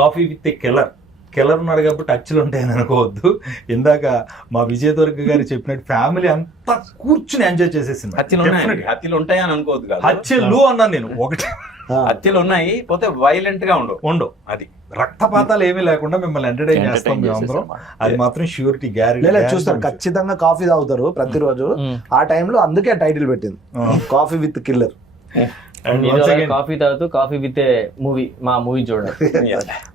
కాఫీ విత్ ఎ కిల్లర్ ఉన్నాడు కాబట్టి హత్యలు ఉంటాయని అనుకోవద్దు. ఇందాక మా విజయ్ దుర్గ గారు చెప్పినట్టు ఫ్యామిలీ అంతా కూర్చుని ఎంజాయ్ చేసేసింది. హత్యలు ఉంటాయని అనుకోవద్దు, హత్యలు అన్నాను నేను. ఒకటి హత్యలు ఉన్నాయి, పోతే వైలెంట్ గా ఉండవు. ఉండవు. అది రక్తపాతాలు ఏమీ లేకుండా మిమ్మల్ని ఎంటర్టైన్ చేస్తాం మేము అందరం. అది మాత్రం ష్యూరిటీ లేదు చూస్తారు, ఖచ్చితంగా కాఫీ తాగుతారు ప్రతిరోజు. ఆ టైంలో అందుకే టైటిల్ పెట్టింది కాఫీ విత్ కిల్లర్. కాఫీ తాగుతూ కాఫీ విత్ మూవీ, మా మూవీ చూడండి.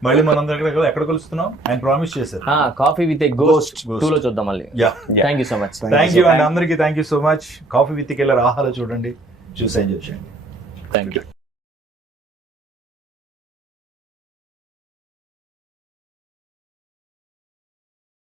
మళ్ళీ మనం ఎక్కడ కలుస్తున్నాం ఆయన ప్రామిస్ చేశారు. కాఫీ విత్ గోస్ట్ 2 లో చూద్దాం మళ్ళీ. Thank you so much. Thank you అండి అందరికి. Thank you so much. Coffee with killer ఆహాలో చూడండి, చూసి ఎంజాయ్ చేయండి. Thank you.